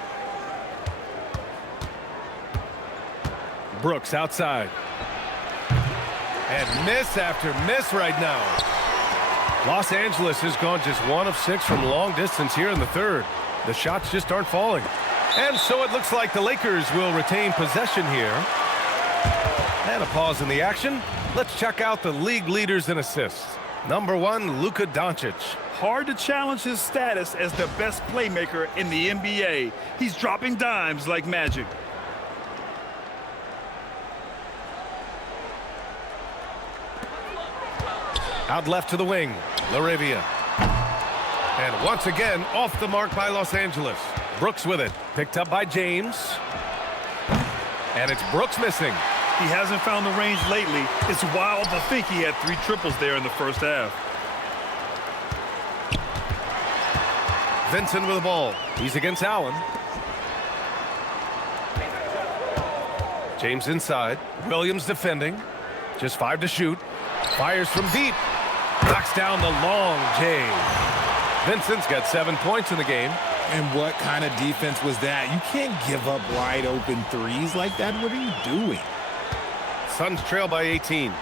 Brooks outside. And miss after miss right now. Los Angeles has gone just 1 of 6 from long distance here in the 3rd. The shots just aren't falling. And so it looks like the Lakers will retain possession here. And a pause in the action. Let's check out the league leaders in assists. Number 1, Luka Doncic. Hard to challenge his status as the best playmaker in the NBA. He's dropping dimes like magic. Out left to the wing, Laravia. And once again, off the mark by Los Angeles. Brooks with it, picked up by James. And it's Brooks missing. He hasn't found the range lately. It's wild to think he had 3 triples there in the first half. Vincent with the ball. He's against Allen. James inside. Williams defending. Just 5 to shoot. Fires from deep. Knocks down the long J. Vincent's got 7 points in the game. And what kind of defense was that? You can't give up wide open threes like that. What are you doing? Suns trail by 18.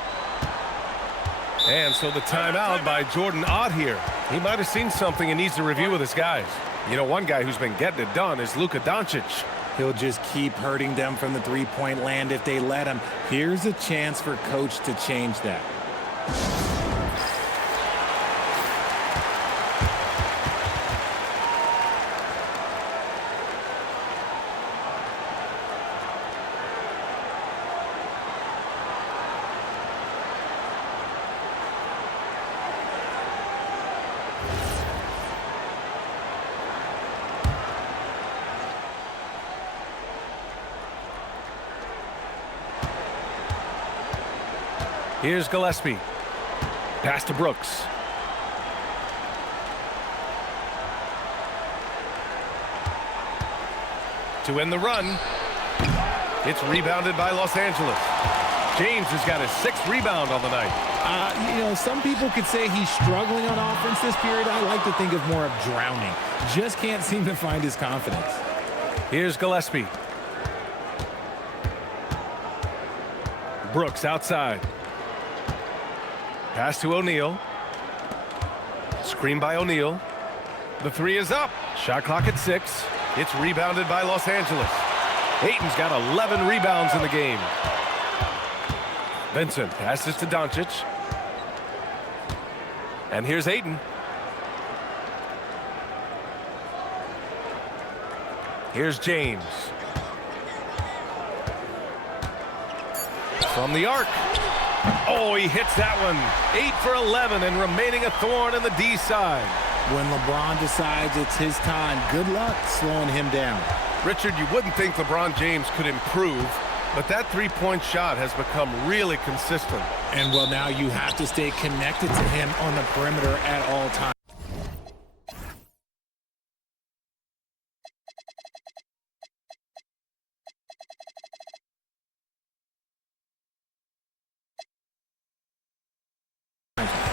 And so the timeout by Jordan Ott here. He might have seen something and needs to review with his guys. You know, one guy who's been getting it done is Luka Doncic. He'll just keep hurting them from the three-point land if they let him. Here's a chance for coach to change that. Here's Gillespie. Pass to Brooks. To end the run. It's rebounded by Los Angeles. James has got his 6th rebound on the night. Some people could say he's struggling on offense this period. I like to think of more of drowning. Just can't seem to find his confidence. Here's Gillespie. Brooks outside. Pass to O'Neal. Screen by O'Neal. The 3 is up. Shot clock at 6. It's rebounded by Los Angeles. Ayton's got 11 rebounds in the game. Vincent passes to Doncic. And here's Ayton. Here's James. From the arc. Oh, he hits that one. 8 for 11 and remaining a thorn in the D side. When LeBron decides it's his time, good luck slowing him down. Richard, you wouldn't think LeBron James could improve, but that three-point shot has become really consistent. And, well, now you have to stay connected to him on the perimeter at all times.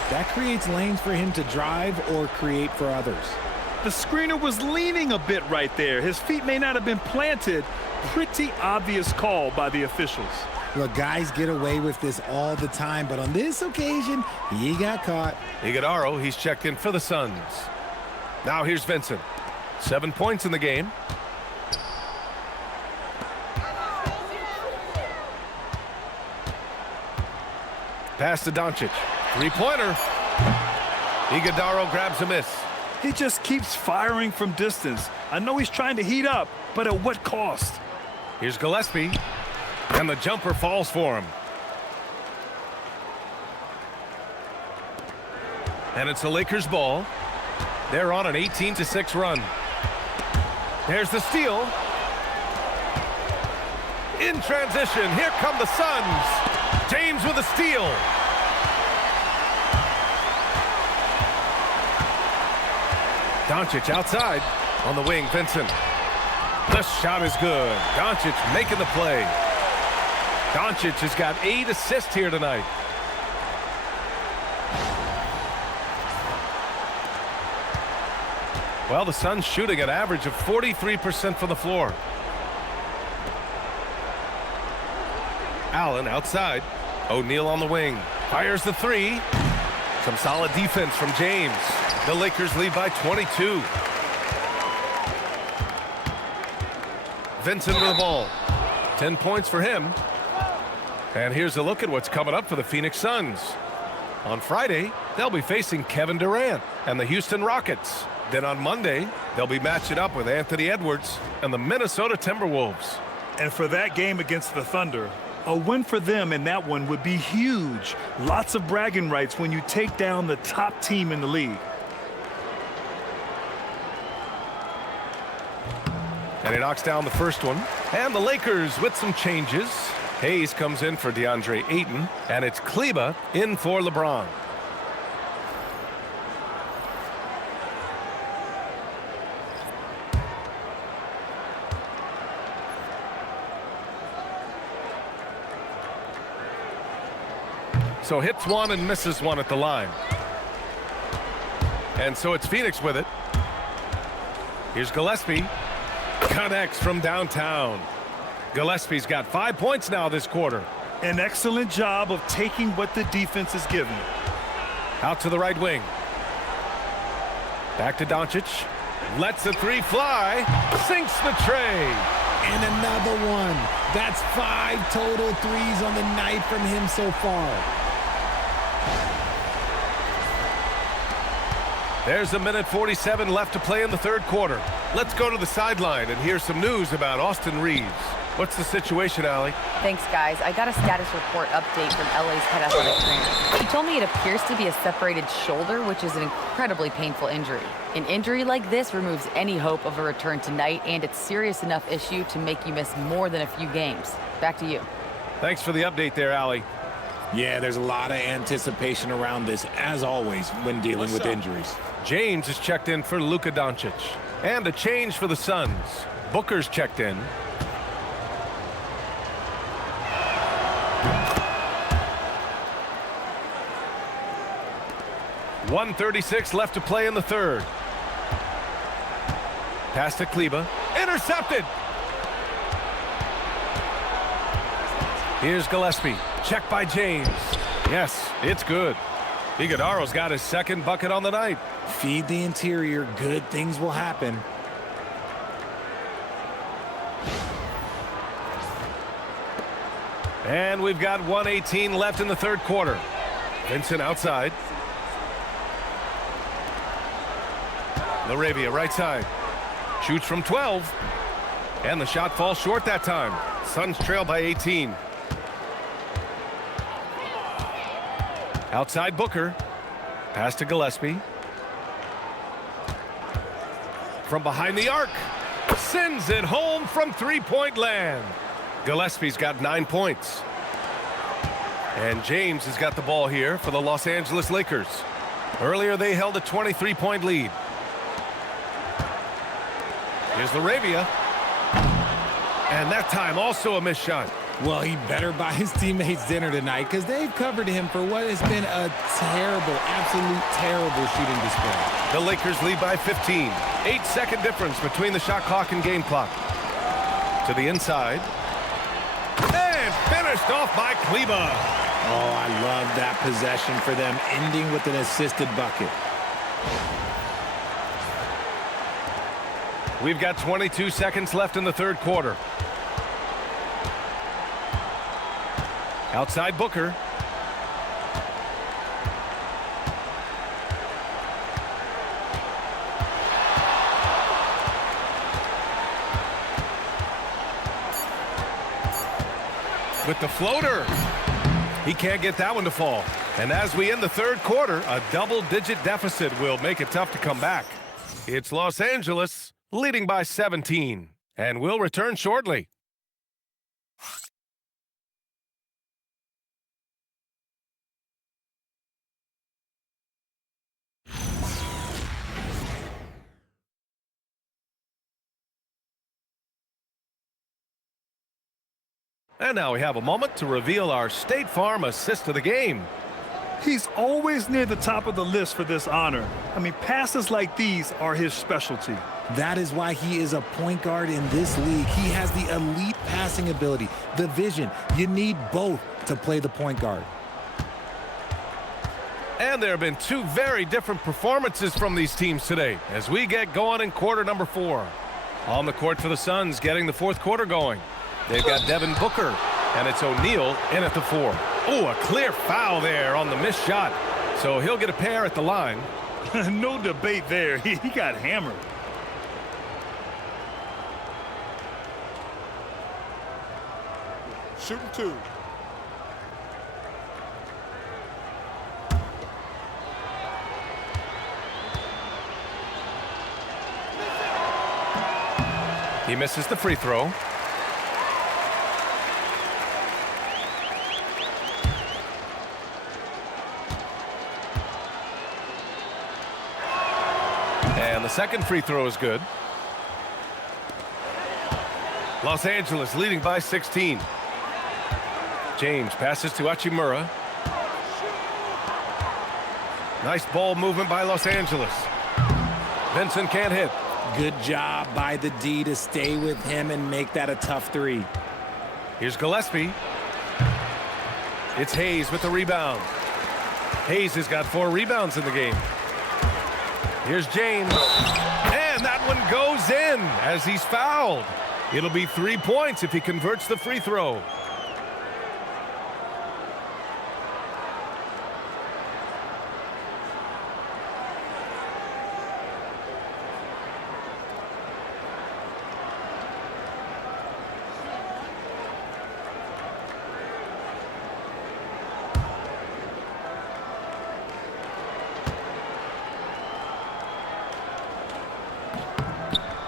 That creates lanes for him to drive or create for others. The screener was leaning a bit right there. His feet may not have been planted. Pretty obvious call by the officials. Look, guys get away with this all the time, but on this occasion, he got caught. Iguodala, he's checked in for the Suns. Now here's Vincent. 7 points in the game. Pass to Doncic. Three-pointer. Iguodala grabs a miss. He just keeps firing from distance. I know he's trying to heat up, but at what cost? Here's Gillespie. And the jumper falls for him. And it's the Lakers ball. They're on an 18-6 run. There's the steal. In transition, here come the Suns. James with a steal. Doncic outside. On the wing, Vincent. The shot is good. Doncic making the play. Doncic has got 8 assists here tonight. Well, the Suns shooting an average of 43% from the floor. Allen outside. O'Neal on the wing. Fires the 3. Some solid defense from James. The Lakers lead by 22. Vincent with the ball. 10 points for him. And here's a look at what's coming up for the Phoenix Suns. On Friday, they'll be facing Kevin Durant and the Houston Rockets. Then on Monday, they'll be matching up with Anthony Edwards and the Minnesota Timberwolves. And for that game against the Thunder, a win for them in that one would be huge. Lots of bragging rights when you take down the top team in the league. And he knocks down the first one. And the Lakers with some changes. Hayes comes in for DeAndre Ayton. And it's Kleba in for LeBron. So hits one and misses one at the line. And so it's Phoenix with it. Here's Gillespie. Connects from downtown. Gillespie's got 5 points now this quarter. An excellent job of taking what the defense is giving. Out to the right wing. Back to Doncic. Lets the 3 fly. Sinks the tray. And another one. That's 5 total threes on the night from him so far. There's a minute 47 left to play in the third quarter. Let's go to the sideline and hear some news about Austin Reeves. What's the situation, Allie? Thanks, guys. I got a status report update from LA's head athletic trainer. He told me it appears to be a separated shoulder, which is an incredibly painful injury. An injury like this removes any hope of a return tonight, and it's a serious enough issue to make you miss more than a few games. Back to you. Thanks for the update there, Allie. Yeah, there's a lot of anticipation around this, as always, when dealing with injuries. James is checked in for Luka Doncic. And a change for the Suns. Booker's checked in. .136 left to play in the third. Pass to Kleba. Intercepted! Here's Gillespie. Checked by James. Yes, it's good. Iguodala's got his second bucket on the night. Feed the interior. Good things will happen. And we've got 1:18 left in the third quarter. Vincent outside. LaRavia right side. Shoots from 12. And the shot falls short that time. Suns trail by 18. Outside Booker. Pass to Gillespie. From behind the arc. Sends it home from three-point land. Gillespie's got 9 points. And James has got the ball here for the Los Angeles Lakers. Earlier they held a 23-point lead. Here's LaRavia. And that time also a missed shot. Well, he better buy his teammates dinner tonight because they've covered him for what has been a terrible, absolute terrible shooting display. The Lakers lead by 15. 8-second difference between the shot clock and game clock. To the inside. And finished off by Kleba. Oh, I love that possession for them, ending with an assisted bucket. We've got 22 seconds left in the third quarter. Outside Booker. With the floater. He can't get that one to fall. And as we end the third quarter, a double-digit deficit will make it tough to come back. It's Los Angeles leading by 17. And we'll return shortly. And now we have a moment to reveal our State Farm assist of the game. He's always near the top of the list for this honor. I mean, passes like these are his specialty. That is why he is a point guard in this league. He has the elite passing ability, the vision. You need both to play the point guard. And there have been two very different performances from these teams today as we get going in quarter number 4. On the court for the Suns, getting the fourth quarter going. They've got Devin Booker, and it's O'Neal in at the 4. Oh, a clear foul there on the missed shot. So he'll get a pair at the line. No debate there. He got hammered. Shooting 2. He misses the free throw. And the second free throw is good. Los Angeles leading by 16. James passes to Hachimura. Nice ball movement by Los Angeles. Vincent can't hit. Good job by the D to stay with him and make that a tough 3. Here's Gillespie. It's Hayes with the rebound. Hayes has got 4 rebounds in the game. Here's James. And that one goes in as he's fouled. It'll be 3 points if he converts the free throw.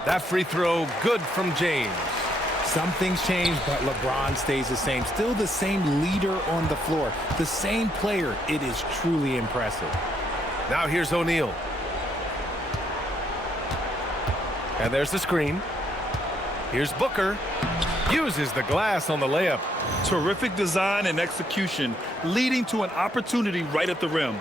That free throw good from James. Some things change, but LeBron stays the same. Still the same leader on the floor, the same player. It is truly impressive. Now here's O'Neal. And there's the screen. Here's Booker. Uses the glass on the layup. Terrific design and execution, leading to an opportunity right at the rim.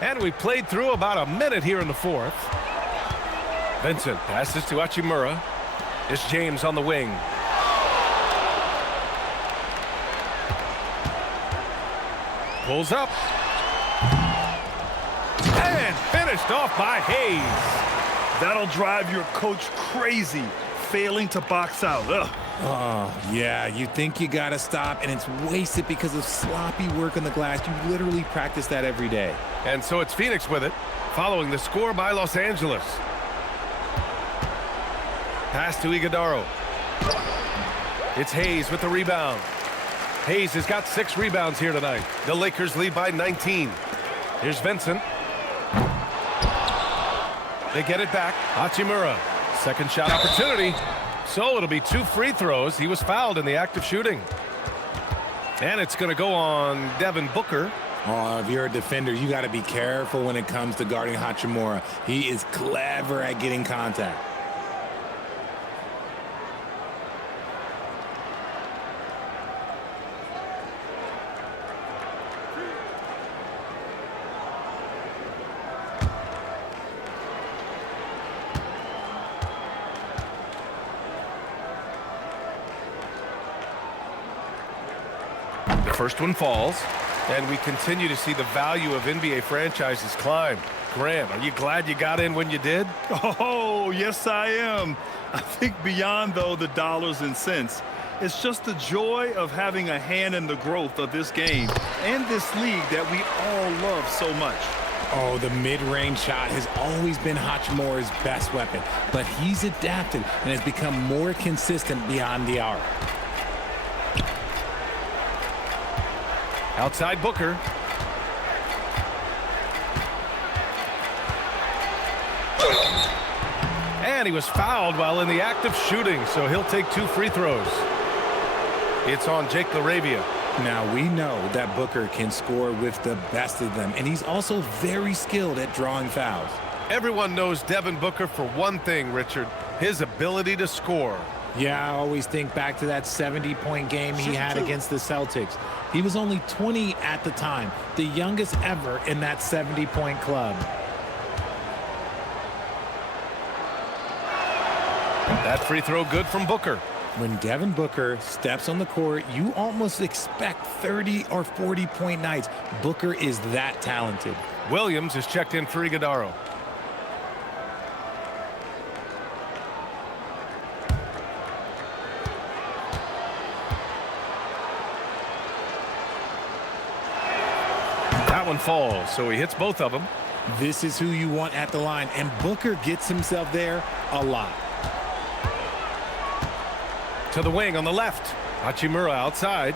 And we played through about a minute here in the fourth. Vincent passes to Hachimura. It's James on the wing. Pulls up. And finished off by Hayes. That'll drive your coach crazy, failing to box out. Ugh. Oh, yeah, you think you got to stop, and it's wasted because of sloppy work on the glass. You literally practice that every day. And so it's Phoenix with it, following the score by Los Angeles. Pass to Iguodaro. It's Hayes with the rebound. Hayes has got 6 rebounds here tonight. The Lakers lead by 19. Here's Vincent. They get it back. Hachimura. Second shot opportunity. So it'll be 2 free throws. He was fouled in the act of shooting. And it's going to go on Devin Booker. Oh, if you're a defender, you got to be careful when it comes to guarding Hachimura. He is clever at getting contact. First one falls, and we continue to see the value of NBA franchises climb. Grant, are you glad you got in when you did? Oh, yes, I am. I think beyond, though, the dollars and cents, it's just the joy of having a hand in the growth of this game and this league that we all love so much. Oh, the mid-range shot has always been Hachimura's best weapon, but he's adapted and has become more consistent beyond the arc. Outside Booker. And he was fouled while in the act of shooting, so he'll take 2 free throws. It's on Jake LaRavia. Now, we know that Booker can score with the best of them, and he's also very skilled at drawing fouls. Everyone knows Devin Booker for one thing, Richard, his ability to score. Yeah, I always think back to that 70-point game he had against the Celtics. He was only 20 at the time, the youngest ever in that 70-point club. That free throw good from Booker. When Devin Booker steps on the court, you almost expect 30 or 40-point nights. Booker is that talented. Williams is checked in for Iguodaro. That one falls, so he hits both of them. This is who you want at the line, and Booker gets himself there a lot. To the wing on the left. Hachimura outside.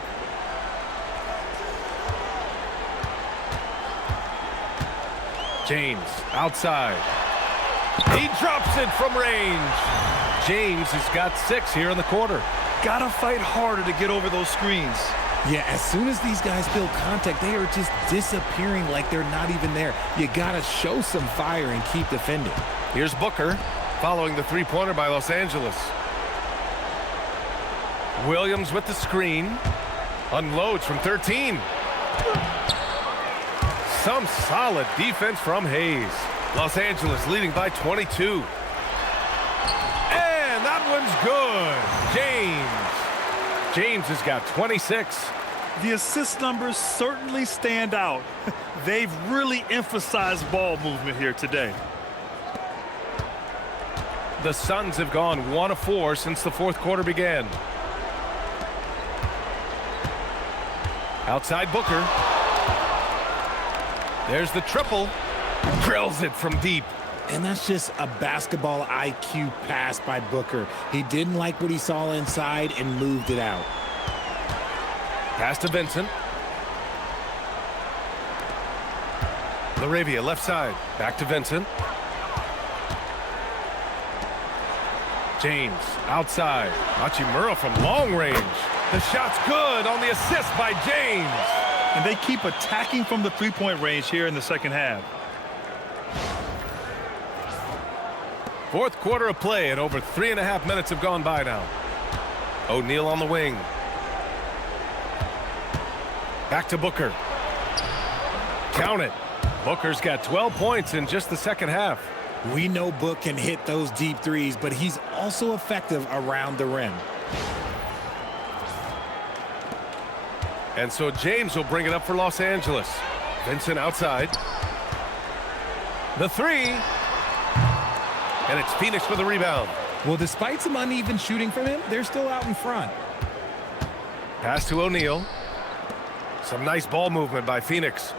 James outside. He drops it from range. James has got 6 here in the quarter. Gotta fight harder to get over those screens. Yeah, as soon as these guys feel contact, they are just disappearing like they're not even there. You gotta show some fire and keep defending. Here's Booker following the three-pointer by Los Angeles. Williams with the screen. Unloads from 13. Some solid defense from Hayes. Los Angeles leading by 22. And that one's good. James has got 26. The assist numbers certainly stand out. They've really emphasized ball movement here today. The Suns have gone 1 of 4 since the fourth quarter began. Outside Booker. There's the triple. Drills it from deep. And that's just a basketball IQ pass by Booker. He didn't like what he saw inside and moved it out. Pass to Vincent. LaRavia left side. Back to Vincent. James outside. Hachimura from long range. The shot's good on the assist by James. And they keep attacking from the three-point range here in the second half. Fourth quarter of play, and over 3.5 minutes have gone by now. O'Neal on the wing. Back to Booker. Count it. Booker's got 12 points in just the second half. We know Book can hit those deep threes, but he's also effective around the rim. And so James will bring it up for Los Angeles. Vincent outside. The three. And it's Phoenix for the rebound. Well, despite some uneven shooting from him, they're still out in front. Pass to O'Neal. Some nice ball movement by Phoenix.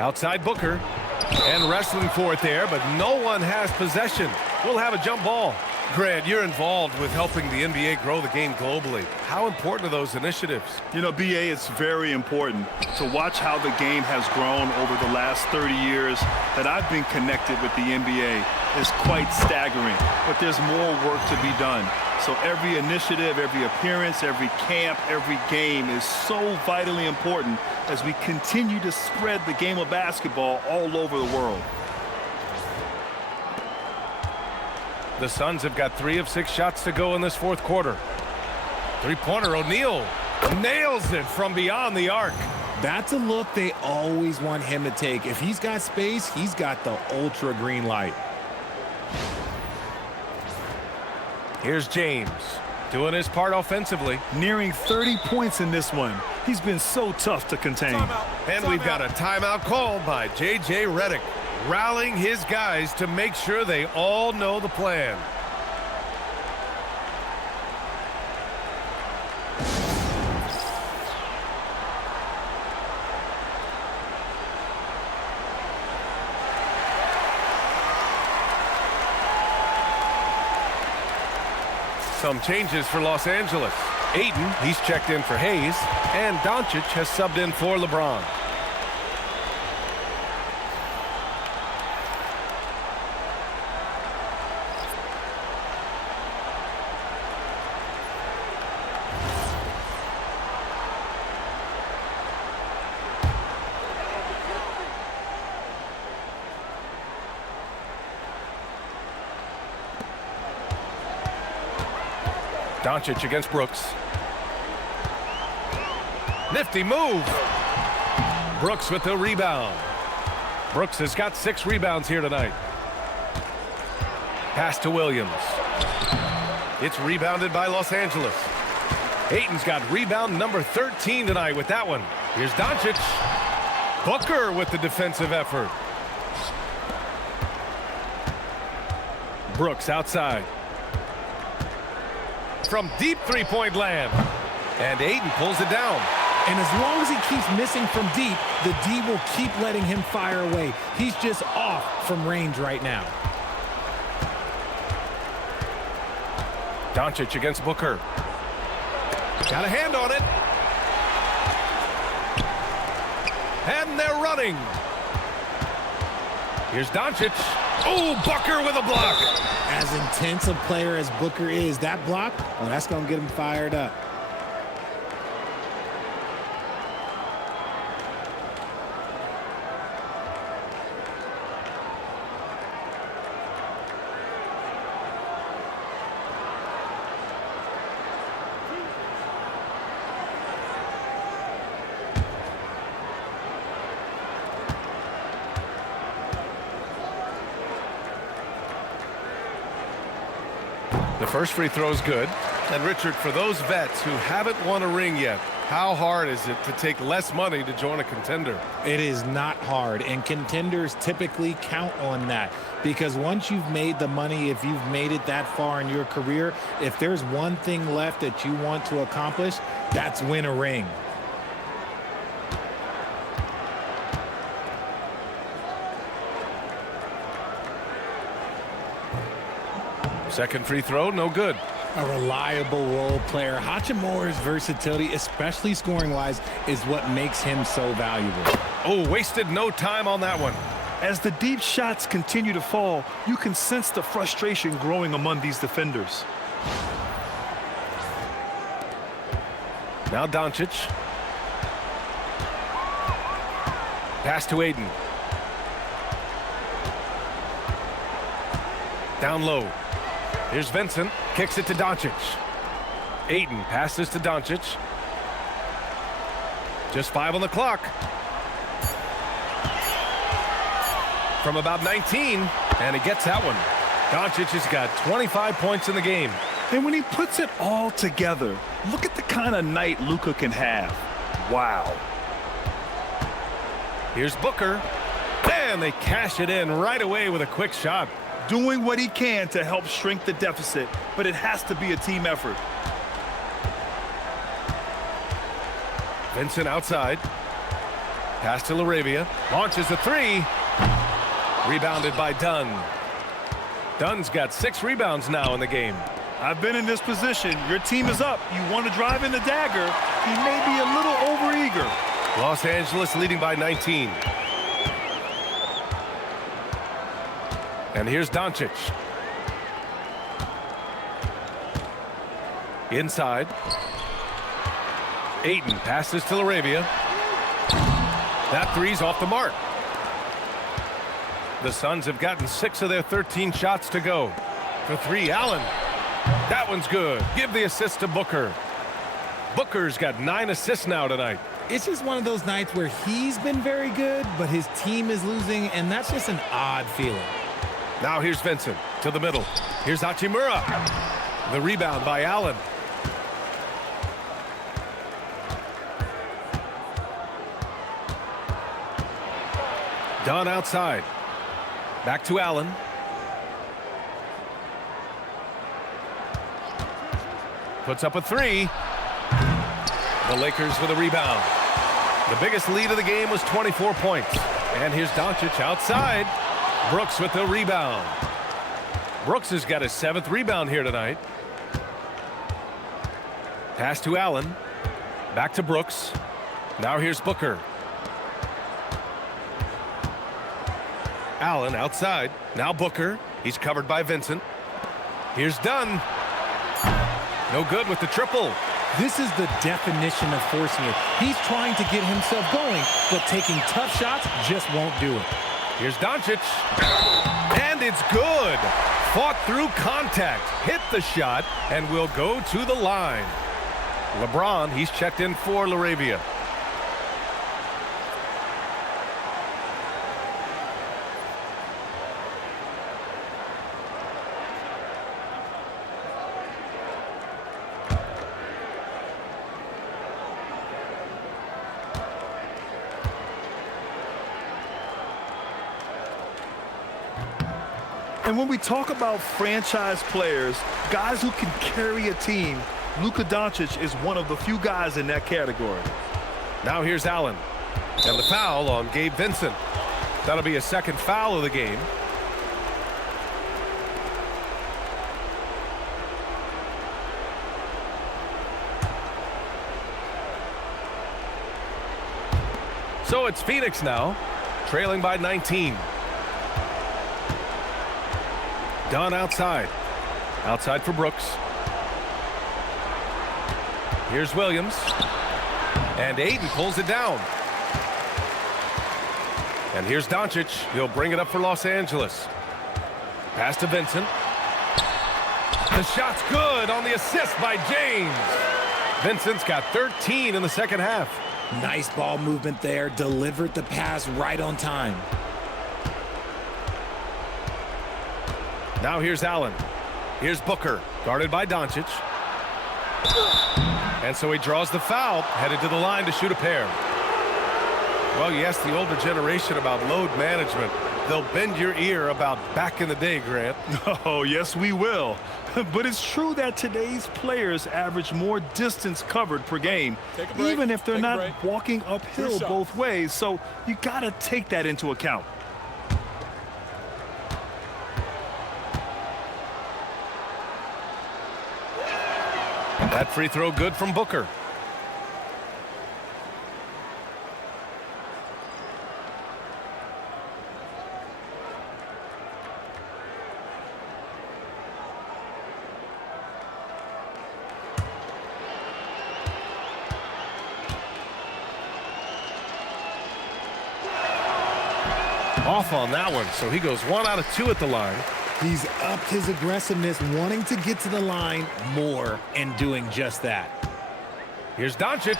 Outside Booker. And wrestling for it there, but no one has possession. We'll have a jump ball. Grant, you're involved with helping the NBA grow the game globally. How important are those initiatives? You know, BA, it's very important to watch how the game has grown over the last 30 years that I've been connected with the NBA. It's quite staggering, but there's more work to be done. So every initiative, every appearance, every camp, every game is so vitally important as we continue to spread the game of basketball all over the world. The Suns have got 3 of 6 shots to go in this fourth quarter. Three-pointer, O'Neal nails it from beyond the arc. That's a look they always want him to take. If he's got space, he's got the ultra green light. Here's James doing his part offensively. Nearing 30 points in this one. He's been so tough to contain. And we've got a timeout called by J.J. Redick, rallying his guys to make sure they all know the plan. Some changes for Los Angeles. Ayton, he's checked in for Hayes, and Doncic has subbed in for LeBron. Doncic against Brooks. Nifty move. Brooks with the rebound. Brooks has got 6 rebounds here tonight. Pass to Williams. It's rebounded by Los Angeles. Ayton's got rebound number 13 tonight with that one. Here's Doncic. Booker with the defensive effort. Brooks outside. From deep three-point land. And Ayton pulls it down. And as long as he keeps missing from deep, the D will keep letting him fire away. He's just off from range right now. Doncic against Booker. Got a hand on it. And they're running. Here's Doncic. Oh, Booker with a block. As intense a player as Booker is, that block, well, that's going to get him fired up. The first free throw is good. And Richard, for those vets who haven't won a ring yet, how hard is it to take less money to join a contender? It is not hard, and contenders typically count on that, because once you've made the money, if you've made it that far in your career, if there's one thing left that you want to accomplish, that's win a ring. Second free throw, no good. A reliable role player. Hachimura's versatility, especially scoring-wise, is what makes him so valuable. Oh, wasted no time on that one. As the deep shots continue to fall, you can sense the frustration growing among these defenders. Now Doncic. Pass to Aiden. Down low. Here's Vincent. Kicks it to Doncic. Aiden passes to Doncic. Just 5 on the clock. From about 19, and he gets that one. Doncic has got 25 points in the game. And when he puts it all together, look at the kind of night Luka can have. Wow. Here's Booker. And they cash it in right away with a quick shot. Doing what he can to help shrink the deficit, but it has to be a team effort. Vincent outside. Pass to LaRavia. Launches a 3. Rebounded by Dunn. Dunn's got 6 rebounds now in the game. I've been in this position. Your team is up. You want to drive in the dagger. He may be a little overeager. Los Angeles leading by 19. And here's Doncic. Inside. Ayton passes to LaRavia. That 3's off the mark. The Suns have gotten 6 of their 13 shots to go. For 3, Allen. That one's good. Give the assist to Booker. Booker's got 9 assists now tonight. It's just one of those nights where he's been very good, but his team is losing, and that's just an odd feeling. Now here's Vincent to the middle. Here's Hachimura. The rebound by Allen. Dunn outside. Back to Allen. Puts up a 3. The Lakers with a rebound. The biggest lead of the game was 24 points. And here's Doncic outside. Brooks with the rebound. Brooks has got his 7th rebound here tonight. Pass to Allen. Back to Brooks. Now here's Booker. Allen outside. Now Booker. He's covered by Vincent. Here's Dunn. No good with the triple. This is the definition of forcing it. He's trying to get himself going, but taking tough shots just won't do it. Here's Doncic. And it's good. Fought through contact. Hit the shot and will go to the line. LeBron, he's checked in for LaRavia. And when we talk about franchise players, guys who can carry a team, Luka Doncic is one of the few guys in that category. Now here's Allen. And the foul on Gabe Vincent. That'll be a 2nd foul of the game. So it's Phoenix now, trailing by 19. Dunn outside. Outside for Brooks. Here's Williams. And Ayton pulls it down. And here's Doncic. He'll bring it up for Los Angeles. Pass to Vincent. The shot's good on the assist by James. Vincent's got 13 in the 2nd half. Nice ball movement there. Delivered the pass right on time. Now here's Allen. Here's Booker, guarded by Doncic. And so he draws the foul, headed to the line to shoot a pair. Well, you ask the older generation about load management. They'll bend your ear about back in the day, Grant. Oh, yes, we will. But it's true that today's players average more distance covered per game, even if they're not walking uphill both ways. So you got to take that into account. That free throw good from Booker. Off on that one, so he goes 1 out of 2 at the line. He's upped his aggressiveness, wanting to get to the line more and doing just that. Here's Doncic.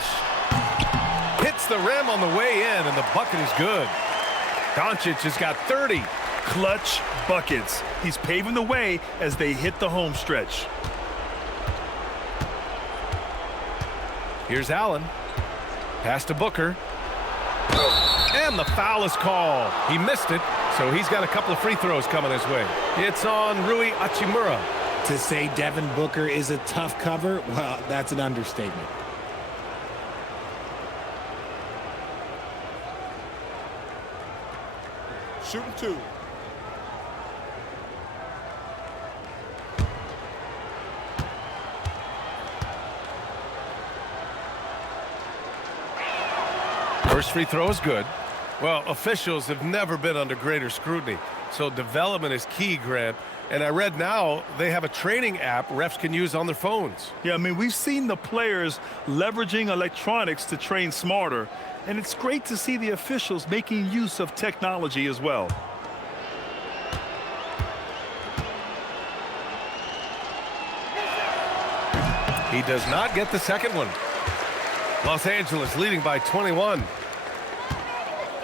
Hits the rim on the way in, and the bucket is good. Doncic has got 30. Clutch buckets. He's paving the way as they hit the home stretch. Here's Allen. Pass to Booker. And the foul is called. He missed it, so he's got a couple of free throws coming his way. It's on Rui Hachimura. To say Devin Booker is a tough cover, well, that's an understatement. Shooting 2. First free throw is good. Well, officials have never been under greater scrutiny, so development is key, Grant. And I read now they have a training app refs can use on their phones. Yeah, I mean, we've seen the players leveraging electronics to train smarter, and it's great to see the officials making use of technology as well. He does not get the second one. Los Angeles leading by 21.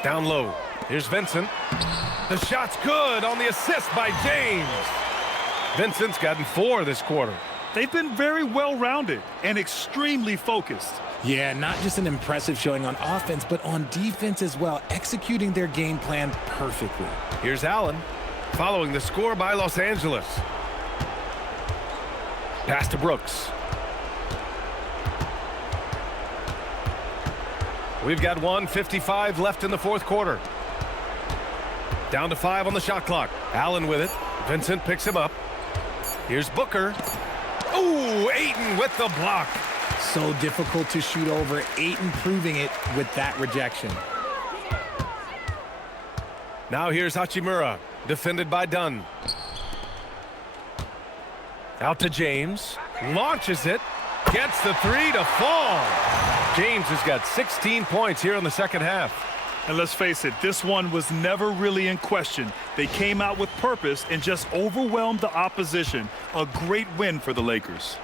Down low. Here's Vincent. The shot's good on the assist by James. Vincent's gotten 4 this quarter. They've been very well-rounded and extremely focused. Yeah, not just an impressive showing on offense, but on defense as well, executing their game plan perfectly. Here's Allen, following the score by Los Angeles. Pass to Brooks. We've got 1:55 left in the fourth quarter. Down to 5 on the shot clock. Allen with it. Vincent picks him up. Here's Booker. Ooh, Ayton with the block. So difficult to shoot over. Ayton proving it with that rejection. Now here's Hachimura, defended by Dunn. Out to James. Launches it. Gets the 3 to fall. James has got 16 points here in the second half. And let's face it, this one was never really in question. They came out with purpose and just overwhelmed the opposition. A great win for the Lakers.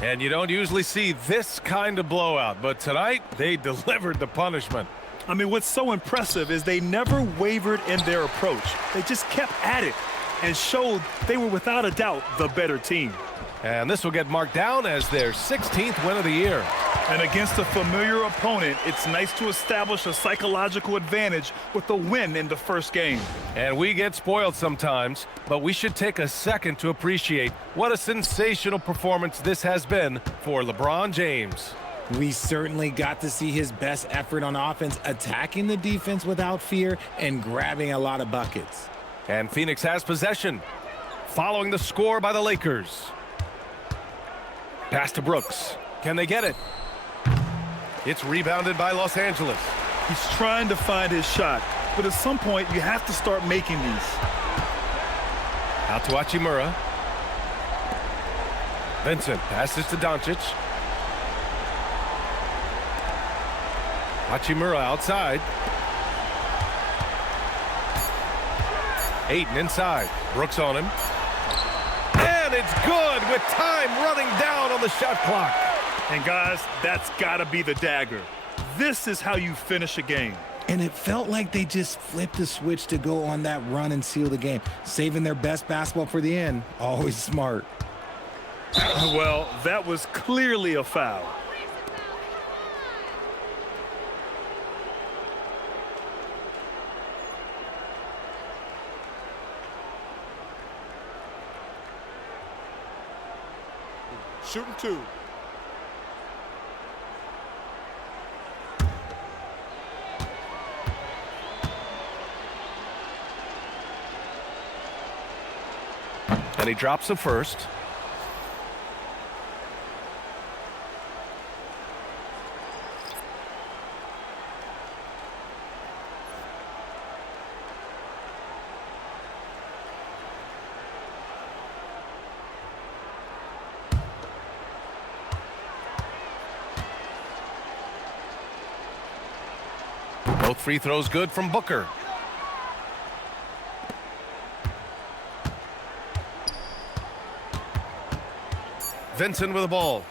And you don't usually see this kind of blowout, but tonight they delivered the punishment. I mean, what's so impressive is they never wavered in their approach. They just kept at it and showed they were without a doubt the better team. And this will get marked down as their 16th win of the year. And against a familiar opponent, it's nice to establish a psychological advantage with a win in the first game. And we get spoiled sometimes, but we should take a second to appreciate what a sensational performance this has been for LeBron James. We certainly got to see his best effort on offense, attacking the defense without fear and grabbing a lot of buckets. And Phoenix has possession, following the score by the Lakers. Pass to Brooks. Can they get it? It's rebounded by Los Angeles. He's trying to find his shot, but at some point you have to start making these. Out to Hachimura. Vincent passes to Doncic. Hachimura outside. Ayton inside. Brooks on him. And it's good with time running down on the shot clock. And guys, that's gotta be the dagger. This is how you finish a game. And it felt like they just flipped the switch to go on that run and seal the game, saving their best basketball for the end. Always smart. Well, that was clearly a foul. Shooting 2. And he drops the first. Both free throws good from Booker. Vincent with the ball.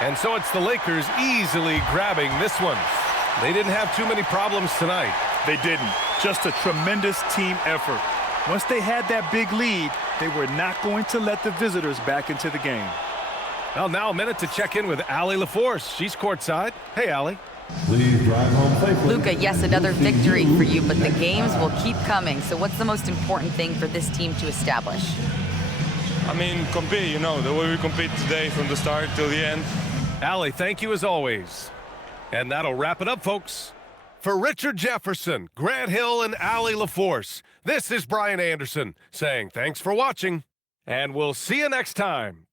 And so it's the Lakers easily grabbing this one. They didn't have too many problems tonight. They didn't. Just a tremendous team effort. Once they had that big lead, they were not going to let the visitors back into the game. Well, now a minute to check in with Allie LaForce. She's courtside. Hey, Allie. Please drive home safely. Luka, yes, another victory for you, but the games will keep coming. So what's the most important thing for this team to establish? I mean, compete, you know, the way we compete today from the start till the end. Allie, thank you as always. And that'll wrap it up, folks. For Richard Jefferson, Grant Hill, and Allie LaForce, this is Brian Anderson saying thanks for watching, and we'll see you next time.